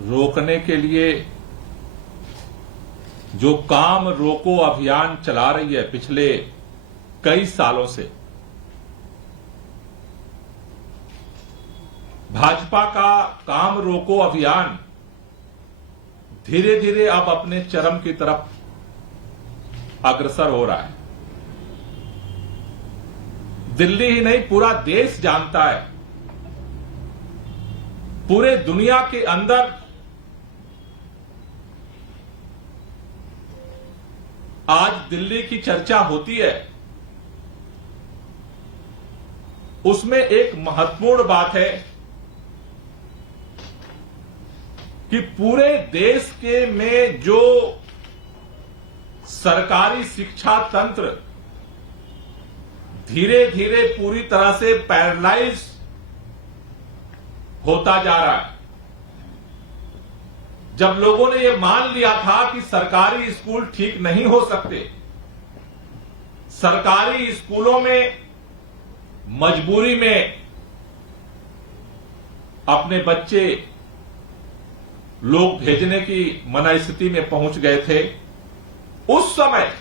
रोकने के लिए जो काम रोको अभियान चला रही है पिछले कई सालों से, भाजपा का काम रोको अभियान धीरे धीरे अब अपने चरम की तरफ अग्रसर हो रहा है। दिल्ली ही नहीं, पूरा देश जानता है, पूरे दुनिया के अंदर आज दिल्ली की चर्चा होती है। उसमें एक महत्वपूर्ण बात है कि पूरे देश के में जो सरकारी शिक्षा तंत्र धीरे धीरे पूरी तरह से पैरालाइज होता जा रहा है। जब लोगों ने यह मान लिया था कि सरकारी स्कूल ठीक नहीं हो सकते, सरकारी स्कूलों में मजबूरी में अपने बच्चे लोग भेजने की मना स्थिति में पहुंच गए थे, उस समय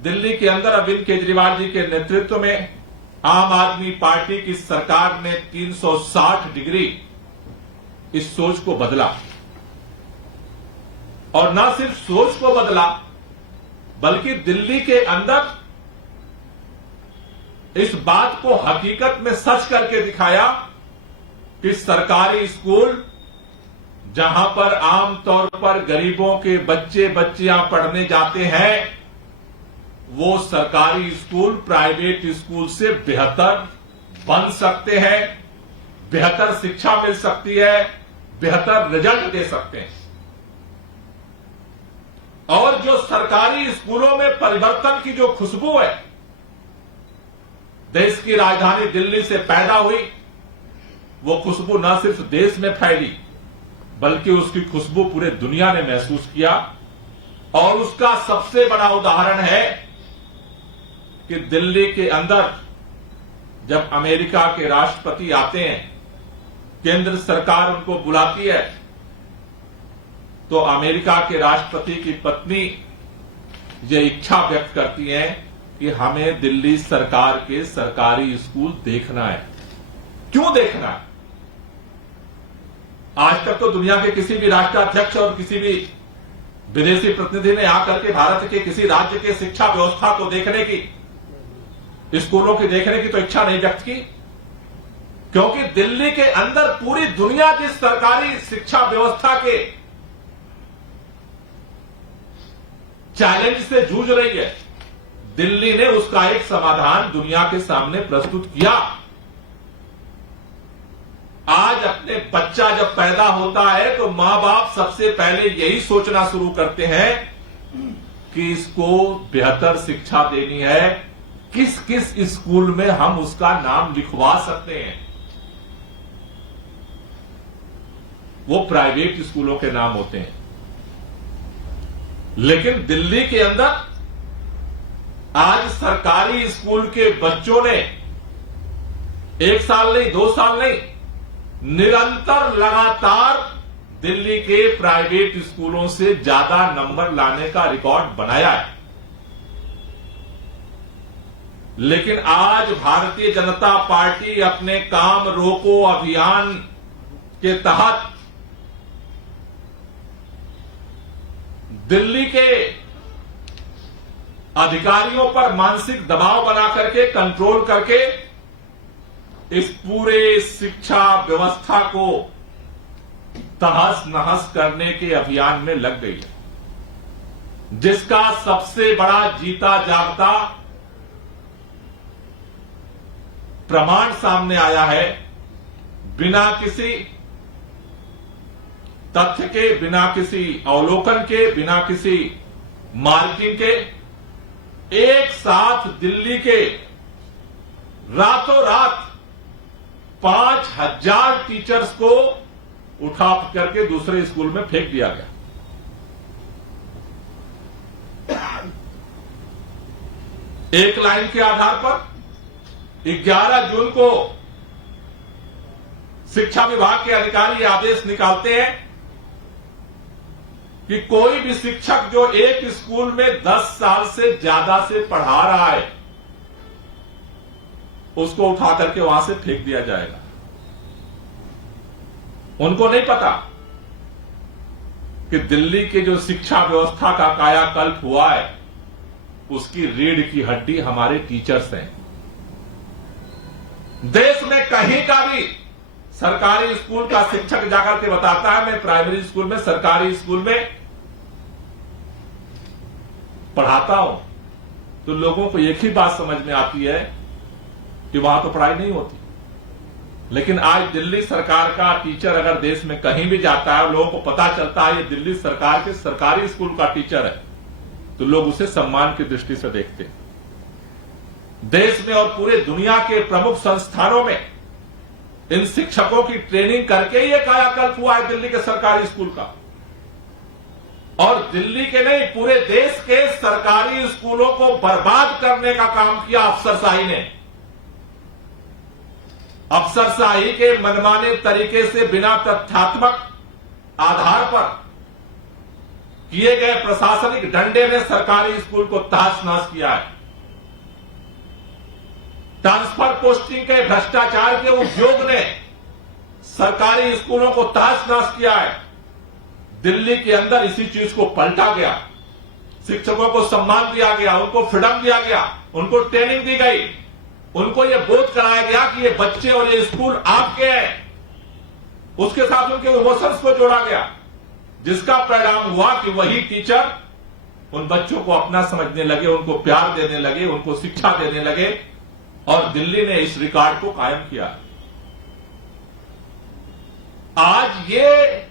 दिल्ली के अंदर अरविंद केजरीवाल जी के नेतृत्व में आम आदमी पार्टी की सरकार ने 360 डिग्री इस सोच को बदला। और न सिर्फ सोच को बदला, बल्कि दिल्ली के अंदर इस बात को हकीकत में सच करके दिखाया कि सरकारी स्कूल, जहां पर आमतौर पर गरीबों के बच्चे बच्चियां पढ़ने जाते हैं, वो सरकारी स्कूल प्राइवेट स्कूल से बेहतर बन सकते हैं, बेहतर शिक्षा मिल सकती है, बेहतर रिजल्ट दे सकते हैं। और जो सरकारी स्कूलों में परिवर्तन की जो खुशबू है, देश की राजधानी दिल्ली से पैदा हुई, वो खुशबू न सिर्फ देश में फैली, बल्कि उसकी खुशबू पूरे दुनिया ने महसूस किया। और उसका सबसे बड़ा उदाहरण है कि दिल्ली के अंदर जब अमेरिका के राष्ट्रपति आते हैं, केंद्र सरकार उनको बुलाती है, तो अमेरिका के राष्ट्रपति की पत्नी ये इच्छा व्यक्त करती है कि हमें दिल्ली सरकार के सरकारी स्कूल देखना है। क्यों देखना है? आज तक तो दुनिया के किसी भी राष्ट्राध्यक्ष और किसी भी विदेशी प्रतिनिधि ने आकर के भारत के किसी राज्य के शिक्षा व्यवस्था को देखने की, स्कूलों की देखने की तो इच्छा नहीं व्यक्त की, क्योंकि दिल्ली के अंदर पूरी दुनिया जिस सरकारी शिक्षा व्यवस्था के चैलेंज से जूझ रही है, दिल्ली ने उसका एक समाधान दुनिया के सामने प्रस्तुत किया। आज अपने बच्चा जब पैदा होता है तो मां बाप सबसे पहले यही सोचना शुरू करते हैं कि इसको बेहतर शिक्षा देनी है, किस किस स्कूल में हम उसका नाम लिखवा सकते हैं। वो प्राइवेट स्कूलों के नाम होते हैं। लेकिन दिल्ली के अंदर आज सरकारी स्कूल के बच्चों ने 1 साल नहीं, 2 साल नहीं, निरंतर लगातार दिल्ली के प्राइवेट स्कूलों से ज्यादा नंबर लाने का रिकॉर्ड बनाया है। लेकिन आज भारतीय जनता पार्टी अपने काम रोको अभियान के तहत दिल्ली के अधिकारियों पर मानसिक दबाव बना करके, कंट्रोल करके इस पूरे शिक्षा व्यवस्था को तहस नहस करने के अभियान में लग गई है, जिसका सबसे बड़ा जीता जागता प्रमाण सामने आया है। बिना किसी तथ्य के, बिना किसी अवलोकन के, बिना किसी मार्किंग के, एक साथ दिल्ली के रातों रात 5000 टीचर्स को उठा करके दूसरे स्कूल में फेंक दिया गया। एक लाइन के आधार पर 11 जून को शिक्षा विभाग के अधिकारी आदेश निकालते हैं कि कोई भी शिक्षक जो एक स्कूल में 10 साल से ज्यादा से पढ़ा रहा है उसको उठा करके वहां से फेंक दिया जाएगा। उनको नहीं पता कि दिल्ली के जो शिक्षा व्यवस्था का कायाकल्प हुआ है उसकी रीढ़ की हड्डी हमारे टीचर्स हैं। देश में कहीं का भी सरकारी स्कूल का शिक्षक जाकर के बताता है मैं प्राइमरी स्कूल में, सरकारी स्कूल में पढ़ाता हूं, तो लोगों को एक ही बात समझ में आती है कि वहां तो पढ़ाई नहीं होती। लेकिन आज दिल्ली सरकार का टीचर अगर देश में कहीं भी जाता है, लोगों को पता चलता है ये दिल्ली सरकार के सरकारी स्कूल का टीचर है, तो लोग उसे सम्मान की दृष्टि से देखते हैं। देश में और पूरे दुनिया के प्रमुख संस्थानों में इन शिक्षकों की ट्रेनिंग करके ये कायाकल्प हुआ है दिल्ली के सरकारी स्कूल का। और दिल्ली के नहीं, पूरे देश के सरकारी स्कूलों को बर्बाद करने का काम किया अफसरशाही ने। अफसरशाही के मनमाने तरीके से बिना तथ्यात्मक आधार पर किए गए प्रशासनिक डंडे ने सरकारी स्कूल को तहस नहस किया है। ट्रांसफर पोस्टिंग के भ्रष्टाचार के उद्योग ने सरकारी स्कूलों को तहस नहस किया है। दिल्ली के अंदर इसी चीज को पलटा गया। शिक्षकों को सम्मान दिया गया, उनको फ्रीडम दिया गया, उनको ट्रेनिंग दी गई, उनको यह बोध कराया गया कि ये बच्चे और ये स्कूल आपके हैं। उसके साथ उनके इमोशंस को जोड़ा गया, जिसका परिणाम हुआ कि वही टीचर उन बच्चों को अपना समझने लगे, उनको प्यार देने लगे, उनको शिक्षा देने लगे, और दिल्ली ने इस रिकॉर्ड को कायम किया। आज ये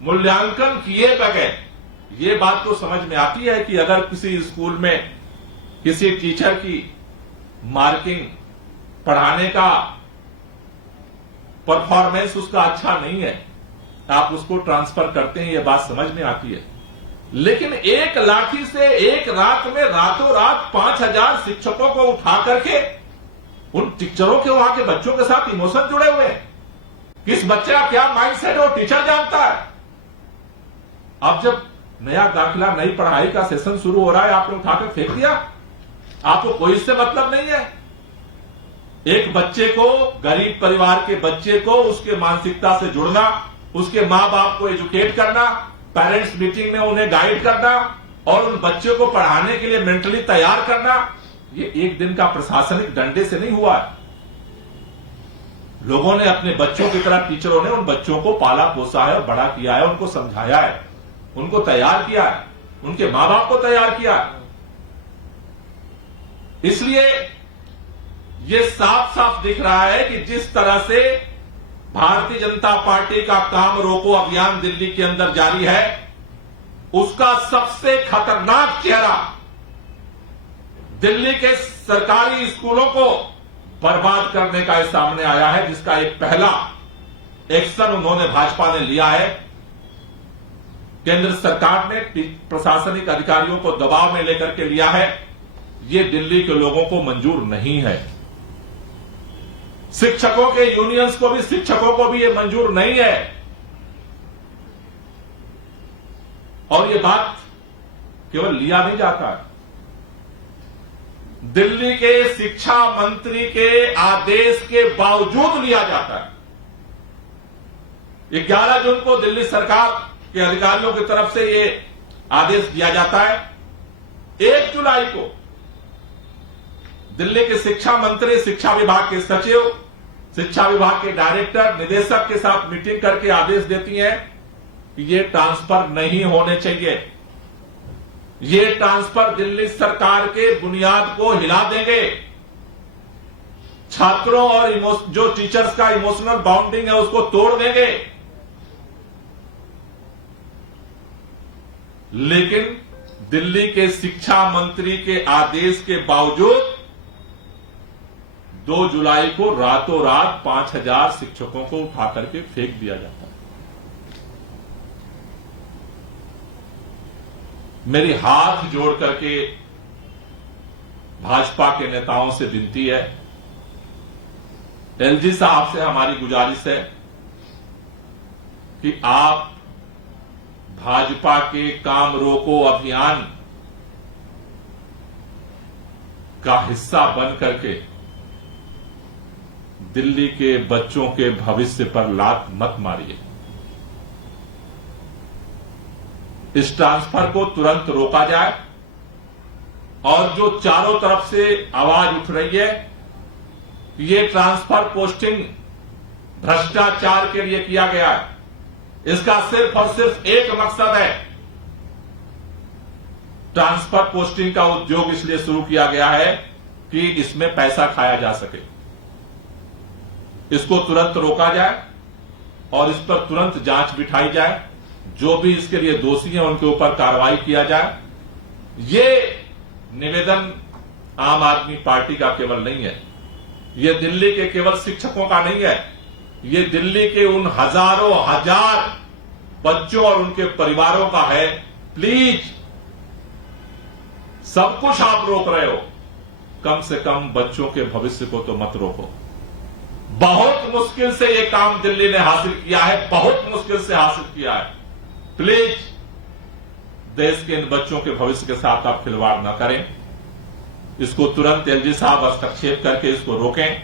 मूल्यांकन किए बगैर ये बात तो समझ में आती है कि अगर किसी स्कूल में किसी टीचर की मार्किंग, पढ़ाने का परफॉर्मेंस उसका अच्छा नहीं है, आप उसको ट्रांसफर करते हैं, ये बात समझ में आती है। लेकिन एक लाठी से एक रात में रातों रात 5000 शिक्षकों को उठा करके उन टीचरों के, वहां के बच्चों के साथ इमोशन जुड़े हुए हैं। किस बच्चे का क्या माइंडसेट है वो टीचर जानता है। अब जब नया दाखिला, नई पढ़ाई का सेशन शुरू हो रहा है, आपने उठाकर फेंक दिया, आपको कोई इससे मतलब नहीं है। एक बच्चे को, गरीब परिवार के बच्चे को उसके मानसिकता से जुड़ना, उसके मां बाप को एजुकेट करना, पेरेंट्स मीटिंग में उन्हें गाइड करना और उन बच्चों को पढ़ाने के लिए मेंटली तैयार करना, ये एक दिन का प्रशासनिक डंडे से नहीं हुआ है। लोगों ने अपने बच्चों की तरह, टीचरों ने उन बच्चों को पाला पोसा है और बड़ा किया है, उनको समझाया है, उनको तैयार किया है, उनके मां बाप को तैयार किया है। इसलिए यह साफ साफ दिख रहा है कि जिस तरह से भारतीय जनता पार्टी का काम रोको अभियान दिल्ली के अंदर जारी है, उसका सबसे खतरनाक चेहरा दिल्ली के सरकारी स्कूलों को बर्बाद करने का सामने आया है, जिसका एक पहला एक्शन उन्होंने, भाजपा ने लिया है। केंद्र सरकार ने प्रशासनिक अधिकारियों को दबाव में लेकर के लिया है। ये दिल्ली के लोगों को मंजूर नहीं है। शिक्षकों के यूनियंस को भी, शिक्षकों को भी ये मंजूर नहीं है। और ये बात केवल लिया नहीं जाता है, दिल्ली के शिक्षा मंत्री के आदेश के बावजूद लिया जाता है। 11 जून को दिल्ली सरकार के अधिकारियों की तरफ से ये आदेश दिया जाता है। 1 जुलाई को दिल्ली के शिक्षा मंत्री, शिक्षा विभाग के सचिव, शिक्षा विभाग के डायरेक्टर, निदेशक के साथ मीटिंग करके आदेश देती हैं कि ये ट्रांसफर नहीं होने चाहिए। ये ट्रांसफर दिल्ली सरकार के बुनियाद को हिला देंगे। छात्रों और जो टीचर्स का इमोशनल बाउंडिंग है उसको तोड़ देंगे। लेकिन दिल्ली के शिक्षा मंत्री के आदेश के बावजूद 2 जुलाई को रातों रात 5000 शिक्षकों को उठा करके फेंक दिया जाता है। मेरी हाथ जोड़ करके भाजपा के नेताओं से विनती है, एलजी साहब से हमारी गुजारिश है कि आप भाजपा के काम रोको अभियान का हिस्सा बन करके दिल्ली के बच्चों के भविष्य पर लात मत मारिए। इस ट्रांसफर को तुरंत रोका जाए और जो चारों तरफ से आवाज उठ रही है कि ये ट्रांसफर पोस्टिंग भ्रष्टाचार के लिए किया गया है, इसका सिर्फ और सिर्फ एक मकसद है। ट्रांसफर पोस्टिंग का उद्योग इसलिए शुरू किया गया है कि इसमें पैसा खाया जा सके। इसको तुरंत रोका जाए और इस पर तुरंत जांच बिठाई जाए। जो भी इसके लिए दोषी हैं उनके ऊपर कार्रवाई किया जाए। ये निवेदन आम आदमी पार्टी का केवल नहीं है, ये दिल्ली के केवल शिक्षकों का नहीं है, ये दिल्ली के उन हजारों हजार बच्चों और उनके परिवारों का है। प्लीज, सब कुछ आप रोक रहे हो, कम से कम बच्चों के भविष्य को तो मत रोको। बहुत मुश्किल से यह काम दिल्ली ने हासिल किया है, बहुत मुश्किल से हासिल किया है। प्लीज, देश के इन बच्चों के भविष्य के साथ आप खिलवाड़ न करें। इसको तुरंत एलजी साहब हस्तक्षेप करके इसको रोकें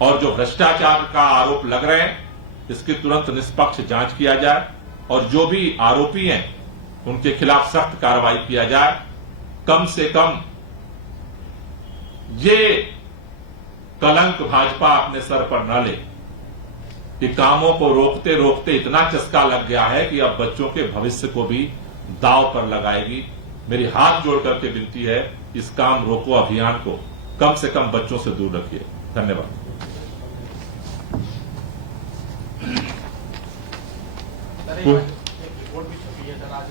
और जो भ्रष्टाचार का आरोप लग रहे हैं इसकी तुरंत निष्पक्ष जांच किया जाए और जो भी आरोपी हैं उनके खिलाफ सख्त कार्रवाई किया जाए। कम से कम ये कलंक भाजपा अपने सर पर न ले कि कामों को रोकते रोकते इतना चस्का लग गया है कि अब बच्चों के भविष्य को भी दांव पर लगाएगी। मेरी हाथ जोड़ करके विनती है, इस काम रोको अभियान को कम से कम बच्चों से दूर रखिए। धन्यवाद। रिपोर्ट भी छपी है सर, आज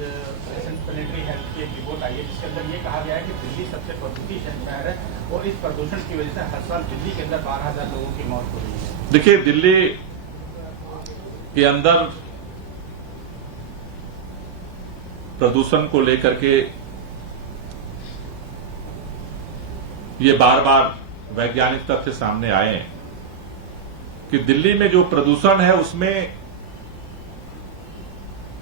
प्लेनेटरी हेल्थ की एक रिपोर्ट आई है जिसके अंदर ये कहा गया है कि दिल्ली सबसे प्रदूषित शहर है और इस प्रदूषण की वजह से हर साल दिल्ली के अंदर 12,000 लोगों की मौत हो रही है। देखिए, दिल्ली के अंदर प्रदूषण को लेकर के ये बार बार वैज्ञानिक तथ्य सामने आए हैं कि दिल्ली में जो प्रदूषण है उसमें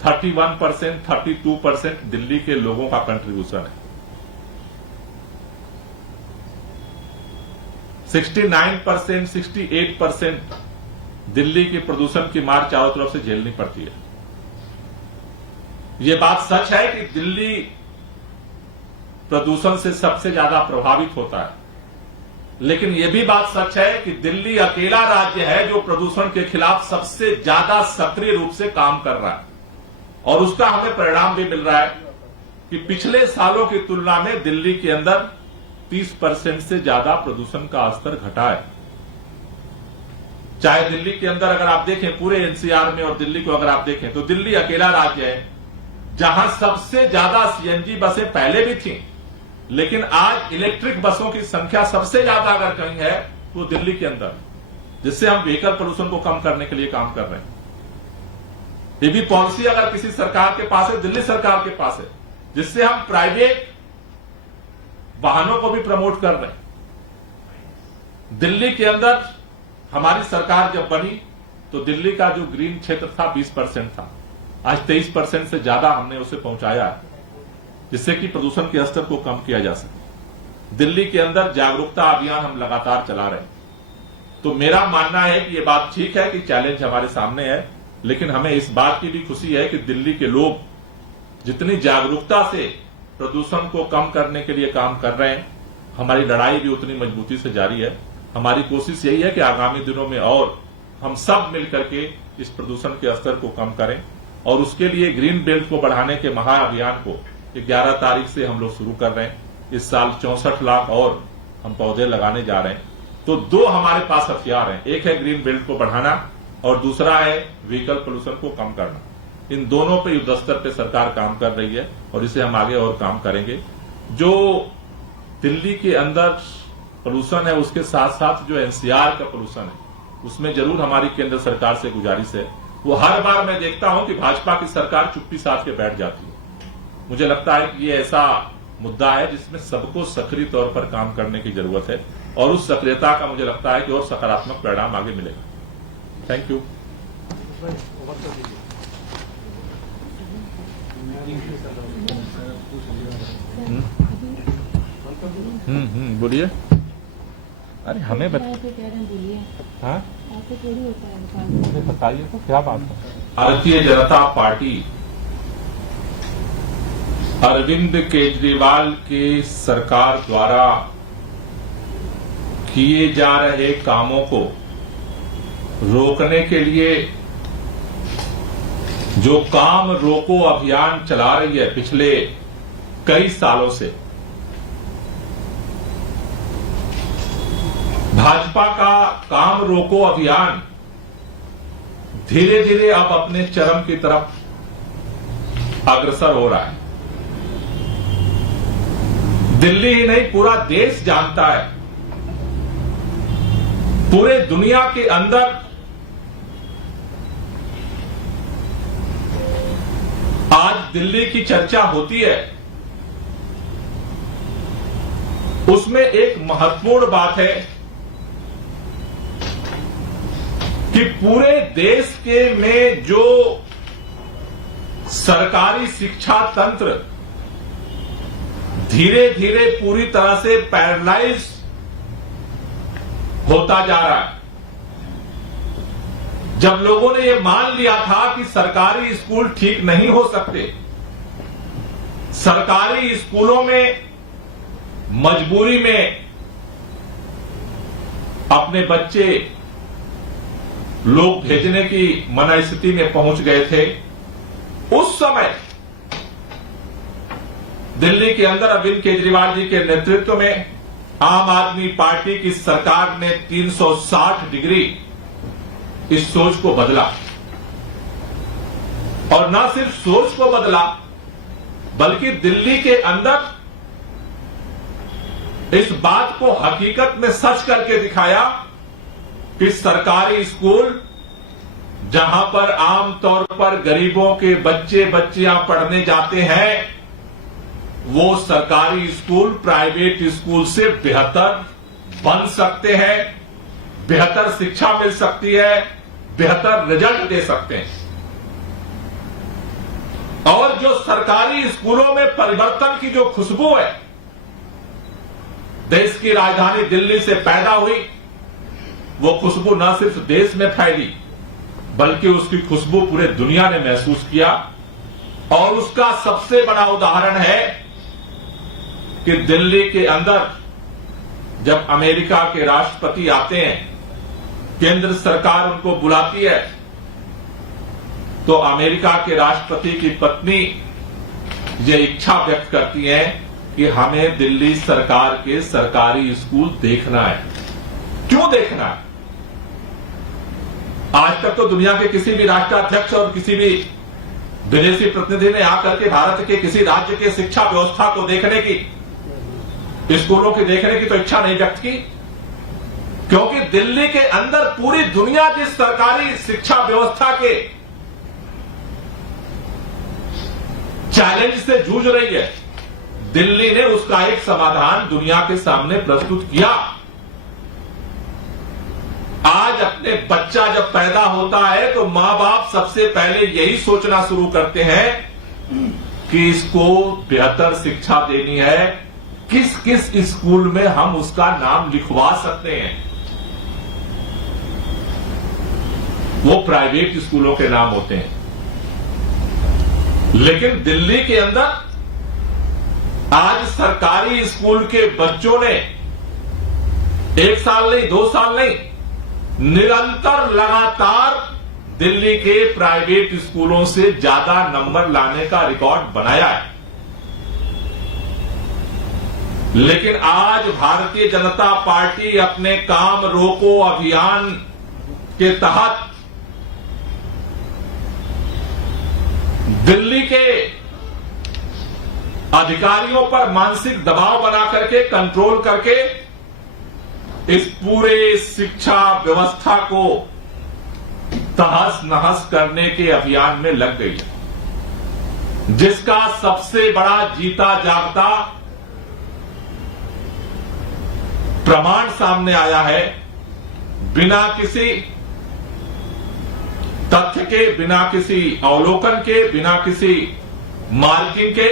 31%, 32% दिल्ली के लोगों का कंट्रीब्यूशन है। 69%, 68% दिल्ली की प्रदूषण की मार चारों तरफ से झेलनी पड़ती है। यह बात सच है कि दिल्ली प्रदूषण से सबसे ज्यादा प्रभावित होता है, लेकिन यह भी बात सच है कि दिल्ली अकेला राज्य है जो प्रदूषण के खिलाफ सबसे ज्यादा सक्रिय रूप से काम कर रहा है और उसका हमें परिणाम भी मिल रहा है कि पिछले सालों की तुलना में दिल्ली के अंदर 30% से ज्यादा प्रदूषण का स्तर घटा है। चाहे दिल्ली के अंदर अगर आप देखें पूरे एनसीआर में और दिल्ली को अगर आप देखें तो दिल्ली अकेला राज्य है जहां सबसे ज्यादा सीएनजी बसें पहले भी थीं, लेकिन आज इलेक्ट्रिक बसों की संख्या सबसे ज्यादा अगर कहीं है तो दिल्ली के अंदर, जिससे हम व्हीकल पोल्यूशन को कम करने के लिए काम कर रहे हैं। ये भी पॉलिसी अगर किसी सरकार के पास है, दिल्ली सरकार के पास है, जिससे हम प्राइवेट वाहनों को भी प्रमोट कर रहे हैं। दिल्ली के अंदर हमारी सरकार जब बनी तो दिल्ली का जो ग्रीन क्षेत्र था 20% था, आज 23% से ज्यादा हमने उसे पहुंचाया है, जिससे कि प्रदूषण के स्तर को कम किया जा सके। दिल्ली के अंदर जागरूकता अभियान हम लगातार चला रहे हैं। तो मेरा मानना है कि यह बात ठीक है कि चैलेंज हमारे सामने है, लेकिन हमें इस बात की भी खुशी है कि दिल्ली के लोग जितनी जागरूकता से प्रदूषण को कम करने के लिए काम कर रहे हैं, हमारी लड़ाई भी उतनी मजबूती से जारी है। हमारी कोशिश यही है कि आगामी दिनों में और हम सब मिलकर के इस प्रदूषण के स्तर को कम करें और उसके लिए ग्रीन बेल्ट को बढ़ाने के महाअभियान को 11 तारीख से हम लोग शुरू कर रहे हैं। इस साल 64 लाख और हम पौधे लगाने जा रहे हैं। तो दो हमारे पास हथियार हैं, एक है ग्रीन बेल्ट को बढ़ाना और दूसरा है व्हीकल पोल्यूशन को कम करना। इन दोनों पे युद्ध स्तर पे सरकार काम कर रही है और इसे हम आगे और काम करेंगे। जो दिल्ली के अंदर पोल्यूशन है उसके साथ साथ जो एनसीआर का पोल्यूशन है उसमें जरूर हमारी केंद्र सरकार से गुजारिश है। वो हर बार मैं देखता हूं कि भाजपा की सरकार चुप्पी साध के बैठ जाती है। मुझे लगता है कि ये ऐसा मुद्दा है जिसमें सबको सक्रिय तौर पर काम करने की जरूरत है और उस सक्रियता का मुझे लगता है कि और सकारात्मक परिणाम आगे मिलेगा। Thank you. बोलिए। अरे हमें बोलिए। हाँ ऐसे थोड़ी होता है, मुझे बताइए तो क्या बात है। भारतीय जनता पार्टी अरविंद केजरीवाल की सरकार द्वारा किए जा रहे कामों को रोकने के लिए जो काम रोको अभियान चला रही है पिछले कई सालों से, भाजपा का काम रोको अभियान धीरे धीरे अब अपने चरम की तरफ अग्रसर हो रहा है। दिल्ली ही नहीं, पूरा देश जानता है, पूरे दुनिया के अंदर आज दिल्ली की चर्चा होती है। उसमें एक महत्वपूर्ण बात है कि पूरे देश के में जो सरकारी शिक्षा तंत्र धीरे धीरे पूरी तरह से पैरालाइज होता जा रहा है। जब लोगों ने यह मान लिया था कि सरकारी स्कूल ठीक नहीं हो सकते, सरकारी स्कूलों में मजबूरी में अपने बच्चे लोग भेजने की मनस्थिति में पहुंच गए थे, उस समय दिल्ली के अंदर अरविंद केजरीवाल जी के नेतृत्व में आम आदमी पार्टी की सरकार ने 360 डिग्री इस सोच को बदला। और न सिर्फ सोच को बदला, बल्कि दिल्ली के अंदर इस बात को हकीकत में सच करके दिखाया कि सरकारी स्कूल जहां पर आमतौर पर गरीबों के बच्चे बच्चियां पढ़ने जाते हैं, वो सरकारी स्कूल प्राइवेट स्कूल से बेहतर बन सकते हैं, बेहतर शिक्षा मिल सकती है, बेहतर रिजल्ट दे सकते हैं। और जो सरकारी स्कूलों में परिवर्तन की जो खुशबू है, देश की राजधानी दिल्ली से पैदा हुई, वो खुशबू न सिर्फ देश में फैली, बल्कि उसकी खुशबू पूरे दुनिया ने महसूस किया। और उसका सबसे बड़ा उदाहरण है कि दिल्ली के अंदर जब अमेरिका के राष्ट्रपति आते हैं, केंद्र सरकार उनको बुलाती है, तो अमेरिका के राष्ट्रपति की पत्नी ये इच्छा व्यक्त करती है कि हमें दिल्ली सरकार के सरकारी स्कूल देखना है। क्यों देखना है? आज तक तो दुनिया के किसी भी राष्ट्राध्यक्ष और किसी भी विदेशी प्रतिनिधि ने आकर के भारत के किसी राज्य के शिक्षा व्यवस्था को देखने की, स्कूलों की देखने की तो इच्छा नहीं व्यक्त की, क्योंकि दिल्ली के अंदर पूरी दुनिया जिस सरकारी शिक्षा व्यवस्था के चैलेंज से जूझ रही है, दिल्ली ने उसका एक समाधान दुनिया के सामने प्रस्तुत किया। आज अपने बच्चा जब पैदा होता है तो मां बाप सबसे पहले यही सोचना शुरू करते हैं कि इसको बेहतर शिक्षा देनी है, किस किस स्कूल में हम उसका नाम लिखवा सकते हैं। वो प्राइवेट स्कूलों के नाम होते हैं। लेकिन दिल्ली के अंदर आज सरकारी स्कूल के बच्चों ने 1 साल नहीं, 2 साल नहीं, निरंतर लगातार दिल्ली के प्राइवेट स्कूलों से ज्यादा नंबर लाने का रिकॉर्ड बनाया है। लेकिन आज भारतीय जनता पार्टी अपने काम रोको अभियान के तहत दिल्ली के अधिकारियों पर मानसिक दबाव बना करके, कंट्रोल करके इस पूरे शिक्षा व्यवस्था को तहस नहस करने के अभियान में लग गई, जिसका सबसे बड़ा जीता जागता प्रमाण सामने आया है। बिना किसी तथ्य के, बिना किसी अवलोकन के, बिना किसी मार्किंग के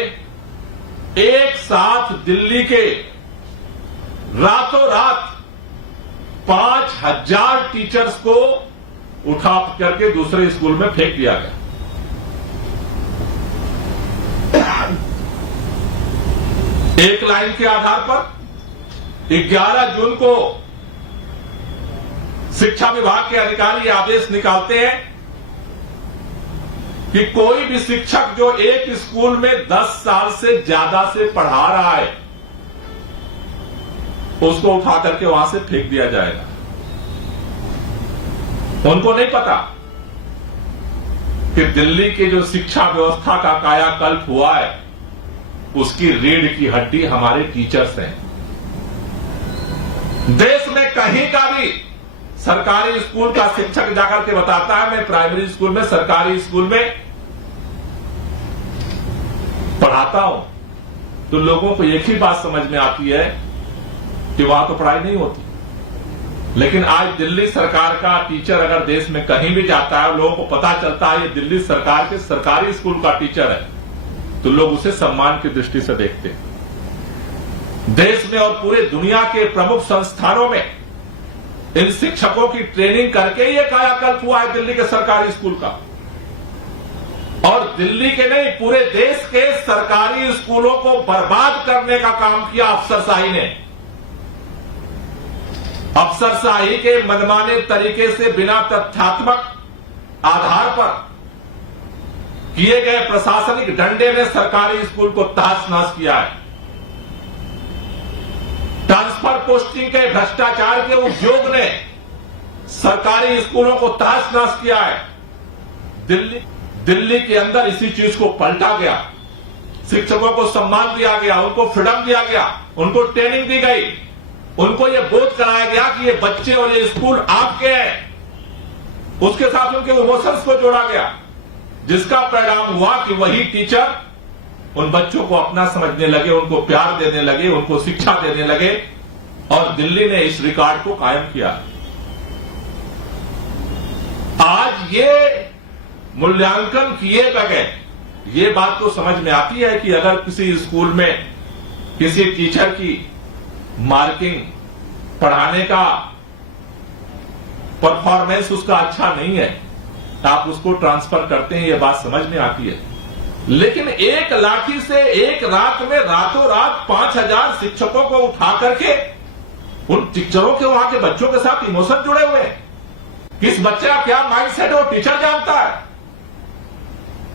एक साथ दिल्ली के रातों रात 5,000 टीचर्स को उठा करके दूसरे स्कूल में फेंक दिया गया। एक लाइन के आधार पर 11 जून को शिक्षा विभाग के अधिकारी आदेश निकालते हैं कि कोई भी शिक्षक जो एक स्कूल में 10 साल से ज्यादा से पढ़ा रहा है उसको उठा करके वहां से फेंक दिया जाएगा। उनको नहीं पता कि दिल्ली के जो शिक्षा व्यवस्था का कायाकल्प हुआ है उसकी रीढ़ की हड्डी हमारे टीचर्स हैं। देश में कहीं का भी सरकारी स्कूल का शिक्षक जाकर के बताता है मैं प्राइमरी स्कूल में, सरकारी स्कूल में पढ़ाता हूं, तो लोगों को एक ही बात समझ में आती है कि वहां तो पढ़ाई नहीं होती। लेकिन आज दिल्ली सरकार का टीचर अगर देश में कहीं भी जाता है, लोगों को पता चलता है ये दिल्ली सरकार के सरकारी स्कूल का टीचर है, तो लोग उसे सम्मान की दृष्टि से देखते हैं। देश में और पूरे दुनिया के प्रमुख संस्थानों में इन शिक्षकों की ट्रेनिंग करके ये कायाकल्प हुआ है दिल्ली के सरकारी स्कूल का। और दिल्ली के नहीं, पूरे देश के सरकारी स्कूलों को बर्बाद करने का काम किया अफसरशाही ने। अफसरशाही के मनमाने तरीके से बिना तथ्यात्मक आधार पर किए गए प्रशासनिक डंडे ने सरकारी स्कूल को तहस नहस किया है। ट्रांसफर पोस्टिंग के भ्रष्टाचार के उद्योग ने सरकारी स्कूलों को तहस नहस किया है। दिल्ली के अंदर इसी चीज को पलटा गया। शिक्षकों को सम्मान दिया गया, उनको फ्रीडम दिया गया, उनको ट्रेनिंग दी गई, उनको यह बोध कराया गया कि ये बच्चे और ये स्कूल आपके हैं। उसके साथ उनके इमोशंस को जोड़ा गया, जिसका परिणाम हुआ कि वही टीचर उन बच्चों को अपना समझने लगे, उनको प्यार देने लगे, उनको शिक्षा देने लगे, और दिल्ली ने इस रिकॉर्ड को कायम किया। आज ये मूल्यांकन किए बगैर ये बात तो समझ में आती है कि अगर किसी स्कूल में किसी टीचर की मार्किंग, पढ़ाने का परफॉर्मेंस उसका अच्छा नहीं है, आप उसको ट्रांसफर करते हैं, यह बात समझ में आती है। लेकिन एक लाठी से एक रात में रातों रात 5,000 शिक्षकों को उठा करके उन टीचरों के, वहां के बच्चों के साथ इमोशन जुड़े हुए हैं। किस बच्चे का क्या माइंडसेट है वो टीचर जानता है।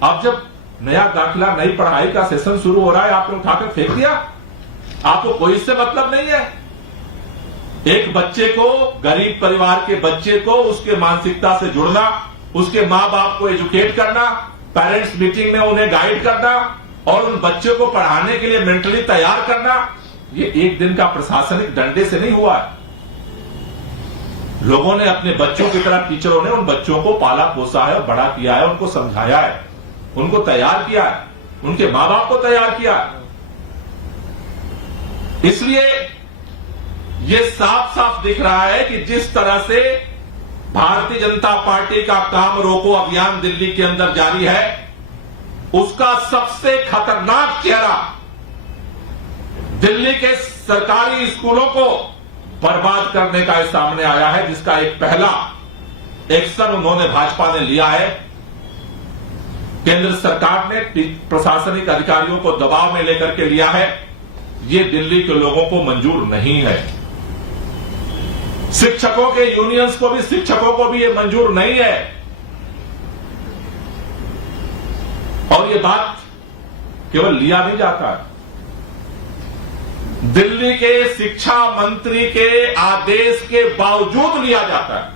अब जब नया दाखिला, नई पढ़ाई का सेशन शुरू हो रहा है, आपने उठाकर फेंक दिया, आपको कोई इससे मतलब नहीं है। एक बच्चे को, गरीब परिवार के बच्चे को उसके मानसिकता से जुड़ना, उसके मां बाप को एजुकेट करना, पेरेंट्स मीटिंग में उन्हें गाइड करना और उन बच्चों को पढ़ाने के लिए मेंटली तैयार करना, ये एक दिन का प्रशासनिक डंडे से नहीं हुआ है। लोगों ने अपने बच्चों की तरह, टीचरों ने उन बच्चों को पाला पोसा है और बड़ा किया है, उनको समझाया है, उनको तैयार किया है, उनके मां बाप को तैयार किया है। इसलिए यह साफ साफ दिख रहा है कि जिस तरह से भारतीय जनता पार्टी का काम रोको अभियान दिल्ली के अंदर जारी है, उसका सबसे खतरनाक चेहरा दिल्ली के सरकारी स्कूलों को बर्बाद करने का सामने आया है, जिसका एक पहला एक्शन उन्होंने, भाजपा ने लिया है। केंद्र सरकार ने प्रशासनिक अधिकारियों को दबाव में लेकर के लिया है। ये दिल्ली के लोगों को मंजूर नहीं है। शिक्षकों के यूनियंस को भी, शिक्षकों को भी ये मंजूर नहीं है। और ये बात केवल लिया नहीं जाता है, दिल्ली के शिक्षा मंत्री के आदेश के बावजूद लिया जाता है।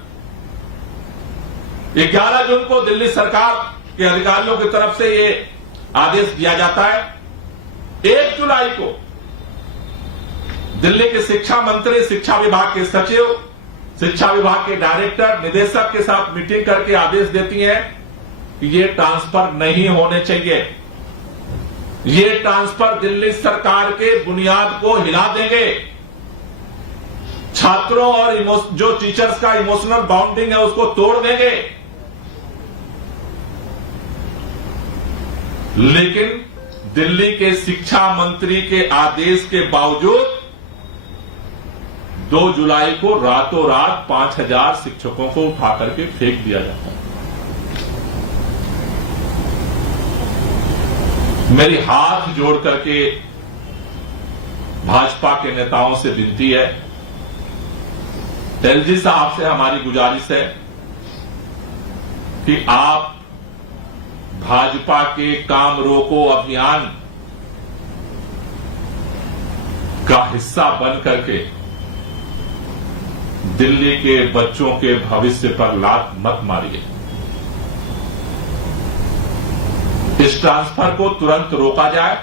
11 जून को दिल्ली सरकार के अधिकारियों की तरफ से ये आदेश दिया जाता है। 1 जुलाई को दिल्ली के शिक्षा मंत्री, शिक्षा विभाग के सचिव, शिक्षा विभाग के डायरेक्टर, निदेशक के साथ मीटिंग करके आदेश देती हैं कि ये ट्रांसफर नहीं होने चाहिए। ये ट्रांसफर दिल्ली सरकार के बुनियाद को हिला देंगे। छात्रों और जो टीचर्स का इमोशनल बाउंडिंग है उसको तोड़ देंगे। लेकिन दिल्ली के शिक्षा मंत्री के आदेश के बावजूद 2 जुलाई को रातों रात 5000 शिक्षकों को उठा करके फेंक दिया जाता है। मेरी हाथ जोड़ करके भाजपा के नेताओं से विनती है, एलजी साहब से हमारी गुजारिश है कि आप भाजपा के काम रोको अभियान का हिस्सा बन करके दिल्ली के बच्चों के भविष्य पर लात मत मारिए। इस ट्रांसफर को तुरंत रोका जाए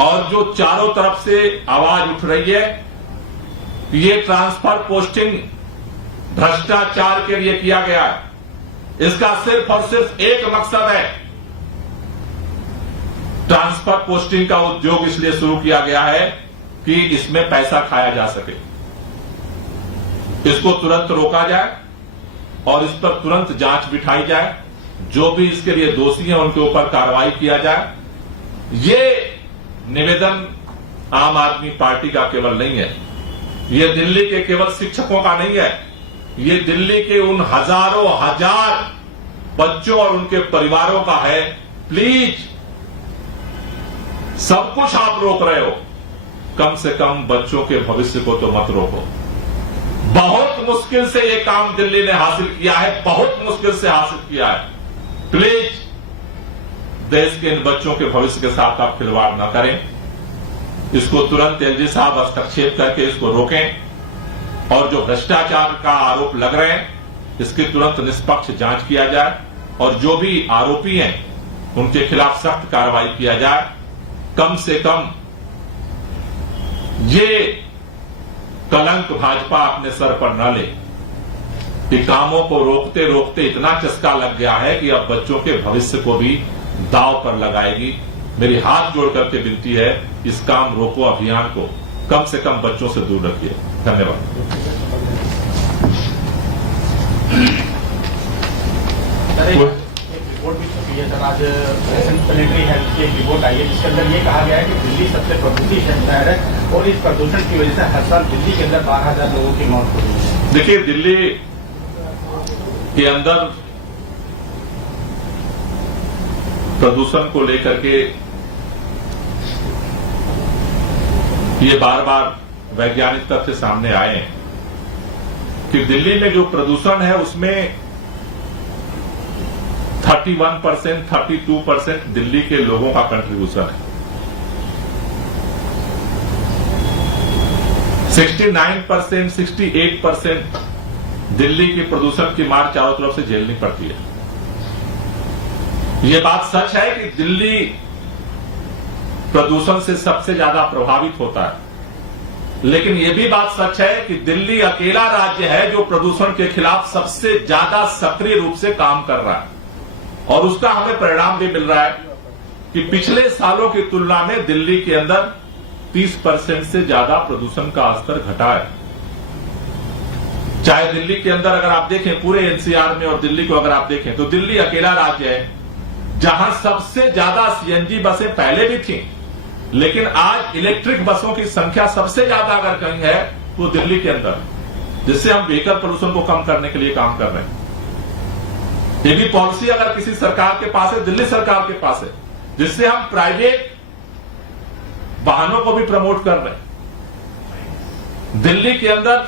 और जो चारों तरफ से आवाज उठ रही है ये ट्रांसफर पोस्टिंग भ्रष्टाचार के लिए किया गया है, इसका सिर्फ और सिर्फ एक मकसद है, ट्रांसफर पोस्टिंग का उद्योग इसलिए शुरू किया गया है कि इसमें पैसा खाया जा सके। इसको तुरंत रोका जाए और इस पर तुरंत जांच बिठाई जाए, जो भी इसके लिए दोषी हैं उनके ऊपर कार्रवाई किया जाए। ये निवेदन आम आदमी पार्टी का केवल नहीं है, ये दिल्ली के केवल शिक्षकों का नहीं है, ये दिल्ली के उन हजारों हजार बच्चों और उनके परिवारों का है। प्लीज, सब कुछ आप रोक रहे हो, कम से कम बच्चों के भविष्य को तो मत रोको। बहुत मुश्किल से ये काम दिल्ली ने हासिल किया है, बहुत मुश्किल से हासिल किया है। प्लीज, देश के इन बच्चों के भविष्य के साथ आप खिलवाड़ न करें। इसको तुरंत एलजी साहब हस्तक्षेप करके इसको रोकें और जो भ्रष्टाचार का आरोप लग रहे हैं इसकी तुरंत निष्पक्ष जांच किया जाए और जो भी आरोपी हैं उनके खिलाफ सख्त कार्रवाई किया जाए। कम से कम ये कलंक भाजपा अपने सर पर न ले कि कामों को रोकते रोकते इतना चस्का लग गया है कि अब बच्चों के भविष्य को भी दांव पर लगाएगी। मेरी हाथ जोड़ करके विनती है, इस काम रोको अभियान को कम से कम बच्चों से दूर रखिए। धन्यवाद। रिपोर्ट भी छपी है सर, आज प्लेनेटरी हेल्थ की एक रिपोर्ट आई है जिसके अंदर ये कहा गया है कि दिल्ली सबसे प्रदूषित शहर है और इस प्रदूषण की वजह से हर साल दिल्ली के अंदर 12,000 लोगों की मौत हो रही है। देखिए, दिल्ली के अंदर प्रदूषण को लेकर के ये बार बार वैज्ञानिक तथ्य सामने आए हैं कि दिल्ली में जो प्रदूषण है उसमें 31%, 32% दिल्ली के लोगों का कंट्रीब्यूशन है। 69%, 68% दिल्ली के प्रदूषण की मार चारों तरफ से झेलनी पड़ती है। यह बात सच है कि दिल्ली प्रदूषण से सबसे ज्यादा प्रभावित होता है, लेकिन यह भी बात सच है कि दिल्ली अकेला राज्य है जो प्रदूषण के खिलाफ सबसे ज्यादा सक्रिय रूप से काम कर रहा है और उसका हमें परिणाम भी मिल रहा है कि पिछले सालों की तुलना में दिल्ली के अंदर 30% से ज्यादा प्रदूषण का स्तर घटा है। चाहे दिल्ली के अंदर अगर आप देखें पूरे एनसीआर में और दिल्ली को अगर आप देखें तो दिल्ली अकेला राज्य है जहां सबसे ज्यादा सीएनजी बसें पहले भी थी, लेकिन आज इलेक्ट्रिक बसों की संख्या सबसे ज्यादा अगर कहीं है तो दिल्ली के अंदर, जिससे हम व्हीकल प्रदूषण को कम करने के लिए काम कर रहे हैं। ये भी पॉलिसी अगर किसी सरकार के पास है, दिल्ली सरकार के पास है, जिससे हम प्राइवेट वाहनों को भी प्रमोट कर रहे हैं। दिल्ली के अंदर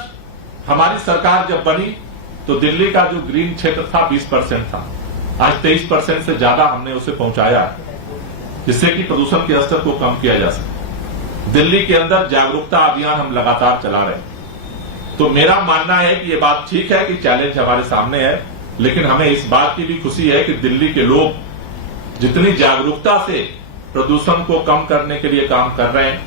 हमारी सरकार जब बनी तो दिल्ली का जो ग्रीन क्षेत्र था 20% था, आज 23% से ज्यादा हमने उसे पहुंचाया, जिससे कि प्रदूषण के स्तर को कम किया जा सके। दिल्ली के अंदर जागरूकता अभियान हम लगातार चला रहे हैं। तो मेरा मानना है कि यह बात ठीक है कि चैलेंज हमारे सामने है, लेकिन हमें इस बात की भी खुशी है कि दिल्ली के लोग जितनी जागरूकता से प्रदूषण को कम करने के लिए काम कर रहे हैं,